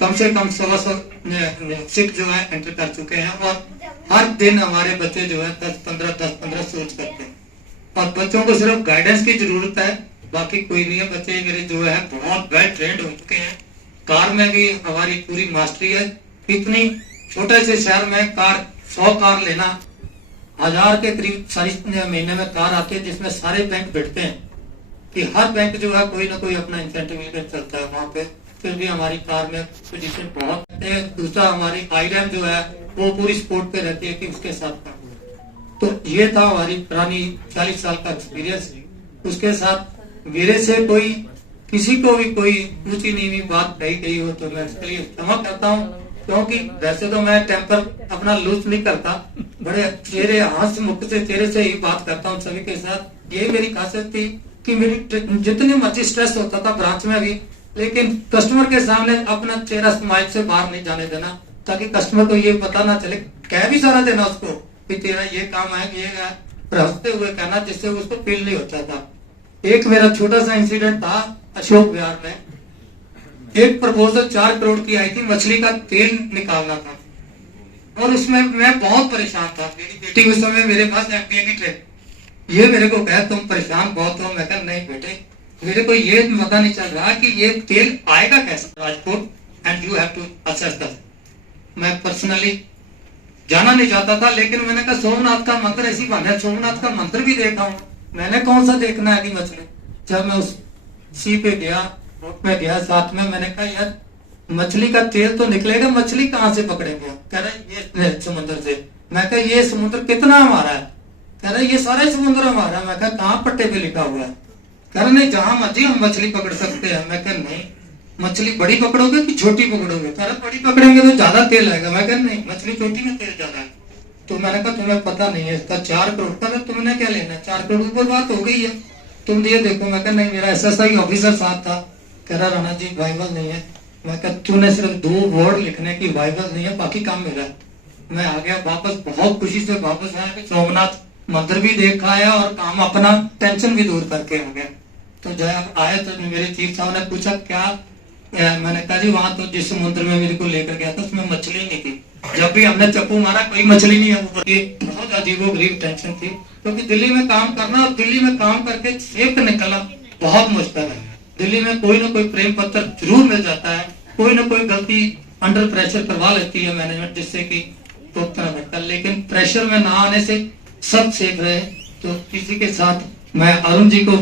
कम से कम 100 सिख जो है एंटर कर चुके हैं और हर दिन हमारे बच्चे जो है 10-15 सोच करते हैं। और बच्चों को सिर्फ गाइडेंस की जरूरत है, बाकी कोई नहीं है। बच्चे मेरे जो है बहुत वेल ट्रेंड हो चुके हैं। कार में भी हमारी पूरी मास्टरी है। इतनी छोटे से शहर में कार 100 कार लेना, 1000 के करीब सारी महीने में कार आती है, जिसमें सारे बैंक बैठते हैं कि हर बैंक जो है कोई ना कोई अपना इंसेंटिव लेकर चलता है वहाँ पे। फिर भी हमारी कार में पोजीशन बहुत है। दूसरा हमारी आईरैम जो है वो पूरी सपोर्ट पे रहती है कि उसके साथ काम। तो ये था हमारी पुरानी 40 साल का एक्सपीरियंस। उसके साथ मेरे से कोई किसी को भी कोई ऊंची नीवी बात कही गई हो तो मैं इसके लिए क्षमा करता हूँ, क्योंकि वैसे तो मैं टेम्पर अपना लूज नहीं करता, बड़े चेहरे हंस मुख से चेहरे से ही बात करता हूँ सभी के साथ। यही मेरी खासियत थी कि मेरी जितनी मर्जी स्ट्रेस होता था ब्रांच में भी, लेकिन कस्टमर के सामने अपना चेहरा स्माइल से बाहर नहीं जाने देना, ताकि कस्टमर को ये पता ना चले। कह भी सारा देना उसको कि तेरा ये काम है, ये है, पर हंसते हुए कहना, जिससे उसको फील नहीं होता था। एक मेरा छोटा सा इंसिडेंट था अशोक विहार में, एक प्रपोजल 4 करोड़ की आई थी, मछली का तेल निकालना था और उसमें मैं बहुत परेशान था। मेरी बेटी उस समय मेरे पास MBA की ट्रेन, ये मेरे को कहा तुम परेशान बहुत हो। मैं कहा नहीं बेटे, मेरे को ये पता नहीं चल रहा कि ये तेल आएगा कैसे Rajkot, and you have to assess that. मैं पर्सनली जाना नहीं चाहता था, लेकिन मैंने कहा सोमनाथ का मंदिर ऐसी बहाने सोमनाथ का मंदिर भी देखा हूँ, मैंने कौन सा देखना है कि मछली। जब मैं उस सी पे गया, बोट में गया साथ में, मैंने कहा यार मछली का तेल तो निकलेगा, मछली कहाँ से पकड़ेंगे। कह रहे ये समुद्र से। मैं कहा ये समुद्र कितना हमारा है। कह रहे ये सारा समुद्र हमारा है। मैं कहा कहाँ पट्टे पे लिखा हुआ है। कह रहे नहीं जहाँ मर्जी हम मछली पकड़ सकते हैं। मैं कहा नहीं, मछली बड़ी पकड़ोगे कि छोटी पकड़ोगे। कह रहे बड़ी पकड़ेंगे तो ज्यादा तेल आएगा। मैं कहा नहीं, मछली छोटी में तेल ज्यादा है। तो मैंने कहा तुम्हें पता नहीं है इसका 4 करोड़ का, तुमने क्या लेना, 4 करोड़ ऊपर बात हो गई है, तुम ये देखो। मैं कहा नहीं, मेरा SSI ऑफिसर साथ था। कह रहा राणा जी बाइबल नहीं है। मैं कहा तूने सिर्फ 2 वर्ड लिखने की, बाइबल नहीं है, बाकी काम मेरा है। मैं आ गया वापस, बहुत खुशी से वापस आया कि सोमनाथ मंदिर भी देखा आया और काम अपना टेंशन भी दूर करके आ गया। तो जब आए तो मेरे चीफ साहब ने पूछा क्या, मैंने कहा जी वहां तो जिस समुद्र में मेरे को लेकर गया था उसमें मछली नहीं थी। जब भी हमने चप्पू मारा कोई मछली नहीं है। ये बहुत अजीबोगरीब टेंशन थी, क्योंकि दिल्ली में काम करना और दिल्ली में काम करके सेफ निकलना बहुत मुश्किल है। दिल्ली में कोई ना कोई प्रेम पत्र जरूर मिल जाता है, कोई ना कोई गलती अंडर प्रेशर करवा लेती है मैनेजमेंट, जिससे कि भुगतना पड़ता है। लेकिन प्रेशर में ना आने से सब सेफ रहे। तो किसी के साथ मैं अरुण जी को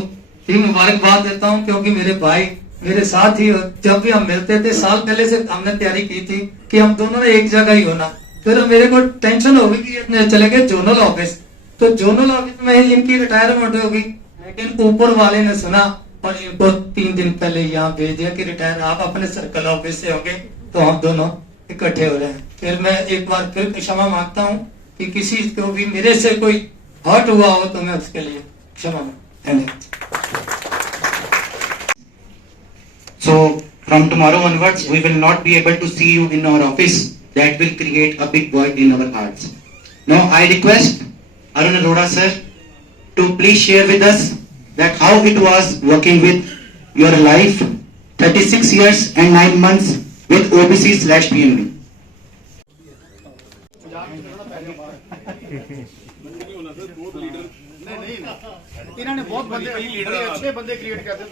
भी मुबारकबाद देता हूँ, क्योंकि मेरे भाई मेरे साथ ही जब भी हम मिलते थे, साल पहले से हमने तैयारी की थी कि हम दोनों ने एक जगह ही होना। फिर मेरे को टेंशन हो गई कि चले गए जोनल ऑफिस, तो जोनल ऑफिस में ही इनकी रिटायरमेंट हो गई। लेकिन ऊपर वाले ने सुना और इनको 3 दिन पहले यहाँ भेज दिया कि रिटायर आप अपने सर्कल ऑफिस से होंगे, तो हम दोनों इकट्ठे हो रहे हैं। फिर मैं एक बार फिर क्षमा मांगता हूँ कि किसी को भी मेरे से कोई हर्ट हुआ हो तो मैं उसके लिए क्षमा मांगता हूँ। So from tomorrow onwards, we will not be able to see you in our office. That will create a big void in our hearts. Now, I request Arun Arora sir to please share with us that how it was working with your life 36 years and 9 months with OBC/PNB. इन्होंने बहुत बड़े अच्छे बंदे create करते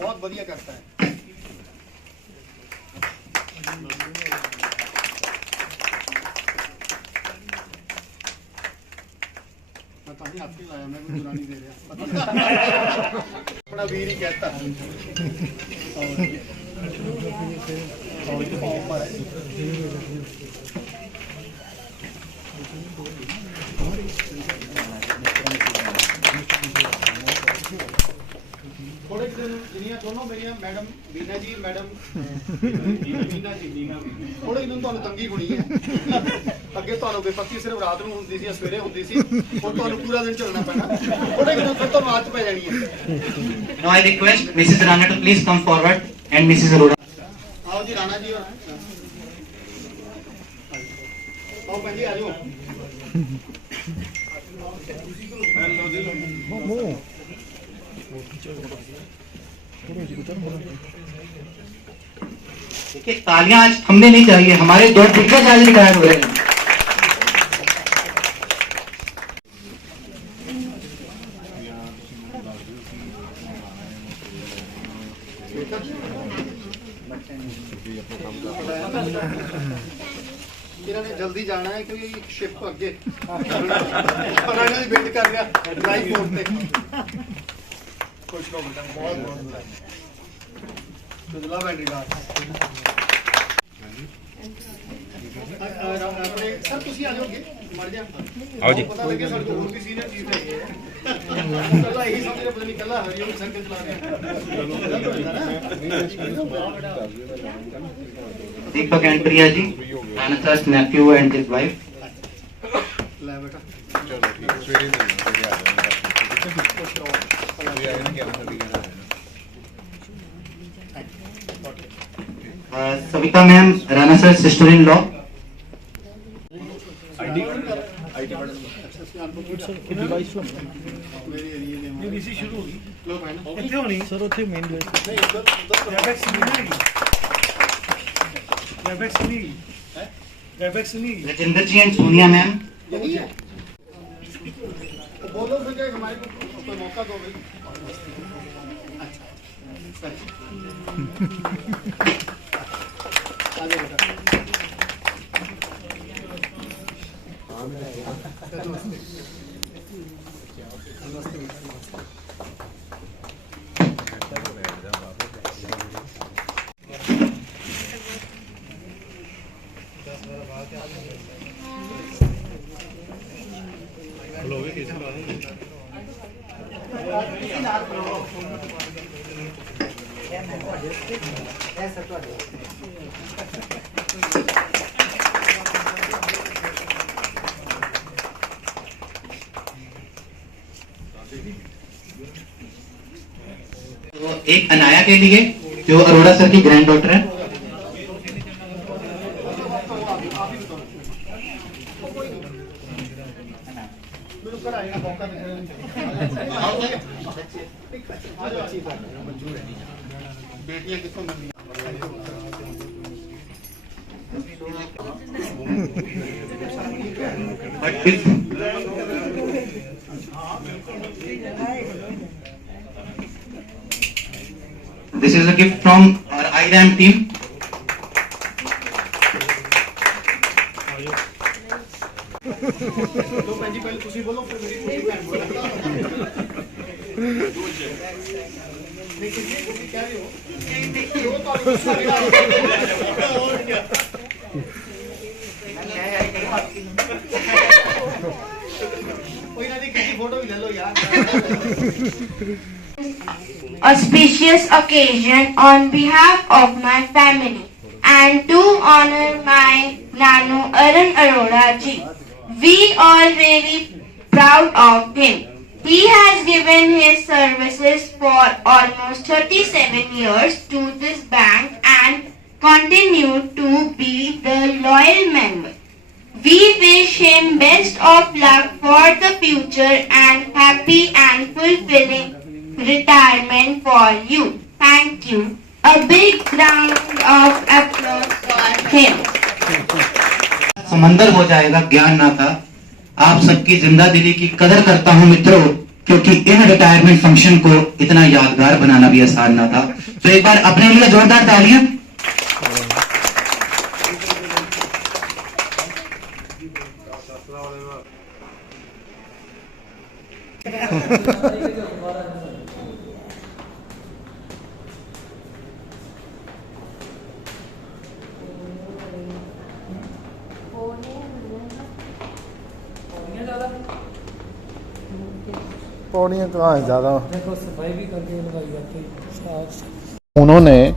बहुत बढ़िया करता है हाथ नहीं लाया मैं बुरा नहीं दे रहा अपना वीर ही कहता है थोड़े दिन दोनों मेरिया मैडम बीना जी मैडम बीना जी थोड़े दिन ਤੁਹਾਨੂੰ ਤੰਗੀ ਹੋਣੀ ਹੈ ਅੱਗੇ ਤੁਹਾਨੂੰ ਬੇਪੱਤੀ ਸਿਰਫ ਰਾਤ ਨੂੰ ਹੁੰਦੀ ਸੀ ਸਵੇਰੇ ਹੁੰਦੀ ਸੀ ਹੁਣ ਤੁਹਾਨੂੰ ਪੂਰਾ ਦਿਨ ਚੱਲਣਾ ਪੈਣਾ ਥੋੜੇ ਦਿਨ ਫਿਰ ਤੁਹਾਨੂੰ ਆਦਤ ਪੈ ਜਾਣੀ ਹੈ Now I request Mrs. Rana to please come forward and Mrs. Arora. आओ जी राणा जी आओ भाई आ जाओ देखिए तालियां आज थमने नहीं चाहिए, हमारे दो दिग्गज आज रिटायर हुए हैं। इन्होंने जल्दी जाना है क्योंकि शिप अगे वेट कर रहा ड्राइव मोड पे खुश रहो बेटा बहुत बहुत लव एंड रिगार्ड अपने सर ਤੁਸੀਂ ਆ ਜਾਓਗੇ ਮਰ ਜਾ ਆਓ ਜੀ ਪਤਾ ਲੱਗੇ ਸਾਡੇ ਹੋਰ ਵੀ ਸੀਨੀਅਰ ਚੀਜ਼ ਹੈਗੀ ਹੈ ਕੱਲਾ ਇਹੀ ਸਮਝ ਰਿਹਾ ਪਤਾ ਨਹੀਂ ਕੱਲਾ ਹਰੀਓਮ ਸਰਕਲ ਚਲਾ ਰਿਹਾ Deepak and Priya ji, Anatha's nephew and his wife. ਲੈ ਬੇਟਾ Savita ma'am, Rana sir's sister-in-law. Rajinder ji and Sonia ma'am. बोलो फिर हमारे को मौका दो भाई आ जाओ बेटा तो एक अनाया के लिए जो अरोड़ा सर की ग्रैंड डॉटर है। बेटियां किसको मिली This is a gift from our IRAM team. तो जी पहले तुसी बोलो फिर मेरी छोटी बहन बोलेगा नहीं किसी क्या रही हो तो और क्या कोई ना किसी फोटो भी ले लो यार Auspicious occasion on behalf of my family and to honor my Nanu Arun Arora ji. We are very proud of him. He has given his services for almost 37 years to this bank and continued to be the loyal member. We wish him best of luck for the future and happy and fulfilling retirement for you. Thank you. A big round of applause for him. समंदर हो जाएगा ज्ञान ना था। आप सबकी जिंदा दिली की कदर करता हूं मित्रों, क्योंकि इन रिटायरमेंट फंक्शन को इतना यादगार बनाना भी आसान ना था। तो एक बार अपने लिए जोरदार तालियां। पौड़ियाँ कहाँ है ज़्यादा। उन्होंने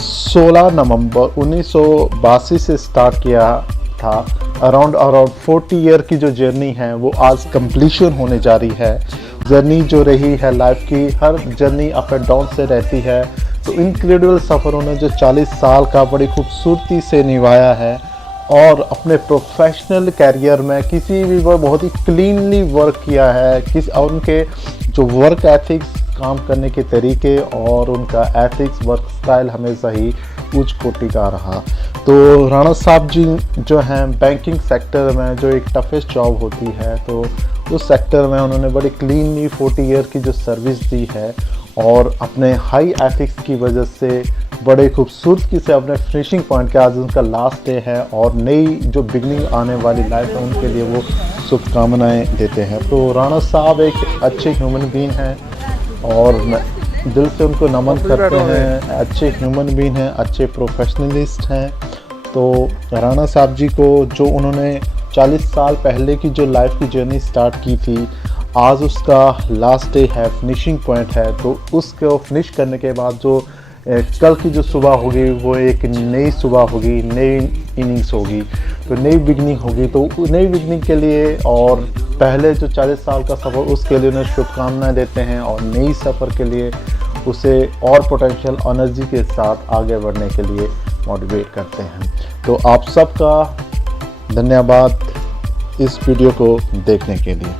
16 नवंबर 1982 से स्टार्ट किया था। अराउंड 40 ईयर की जो जर्नी है वो आज कंप्लीशन होने जा रही है। जर्नी जो रही है लाइफ की, हर जर्नी अप एंड डाउन से रहती है। तो इनक्रेडिबल सफ़र उन्होंने जो 40 साल का बड़ी खूबसूरती से निभाया है और अपने प्रोफेशनल कैरियर में किसी भी बहुत ही क्लीनली वर्क किया है। और उनके जो वर्क एथिक्स, काम करने के तरीके और उनका एथिक्स, वर्क स्टाइल हमेशा ही उच्च कोटि का रहा। तो राणा साहब जी जो हैं बैंकिंग सेक्टर में जो एक टफेस्ट जॉब होती है, तो उस सेक्टर में उन्होंने बड़ी क्लीनली 40 ईयर की जो सर्विस दी है और अपने हाई एथिक्स की वजह से बड़े खूबसूरती से अपने फिनिशिंग पॉइंट के आज उनका लास्ट डे है और नई जो बिगनिंग आने वाली लाइफ है उनके लिए वो शुभकामनाएं देते हैं। तो राणा साहब एक अच्छे ह्यूमन बीइंग हैं और दिल से उनको नमन करते हैं। अच्छे ह्यूमन बीइंग हैं, अच्छे प्रोफेशनलिस्ट हैं। तो राणा साहब जी को जो उन्होंने 40 साल पहले की जो लाइफ की जर्नी स्टार्ट की थी, आज उसका लास्ट डे है, फिनिशिंग पॉइंट है। तो उसको फिनिश करने के बाद जो कल की जो सुबह होगी वो एक नई सुबह होगी, नई इनिंग्स होगी, तो नई बिगनिंग होगी। तो नई बिगनिंग के लिए और पहले जो 40 साल का सफ़र उसके लिए उन्हें शुभकामनाएं देते हैं और नई सफ़र के लिए उसे और पोटेंशियल एनर्जी के साथ आगे बढ़ने के लिए मोटिवेट करते हैं। तो आप सबका धन्यवाद इस वीडियो को देखने के लिए।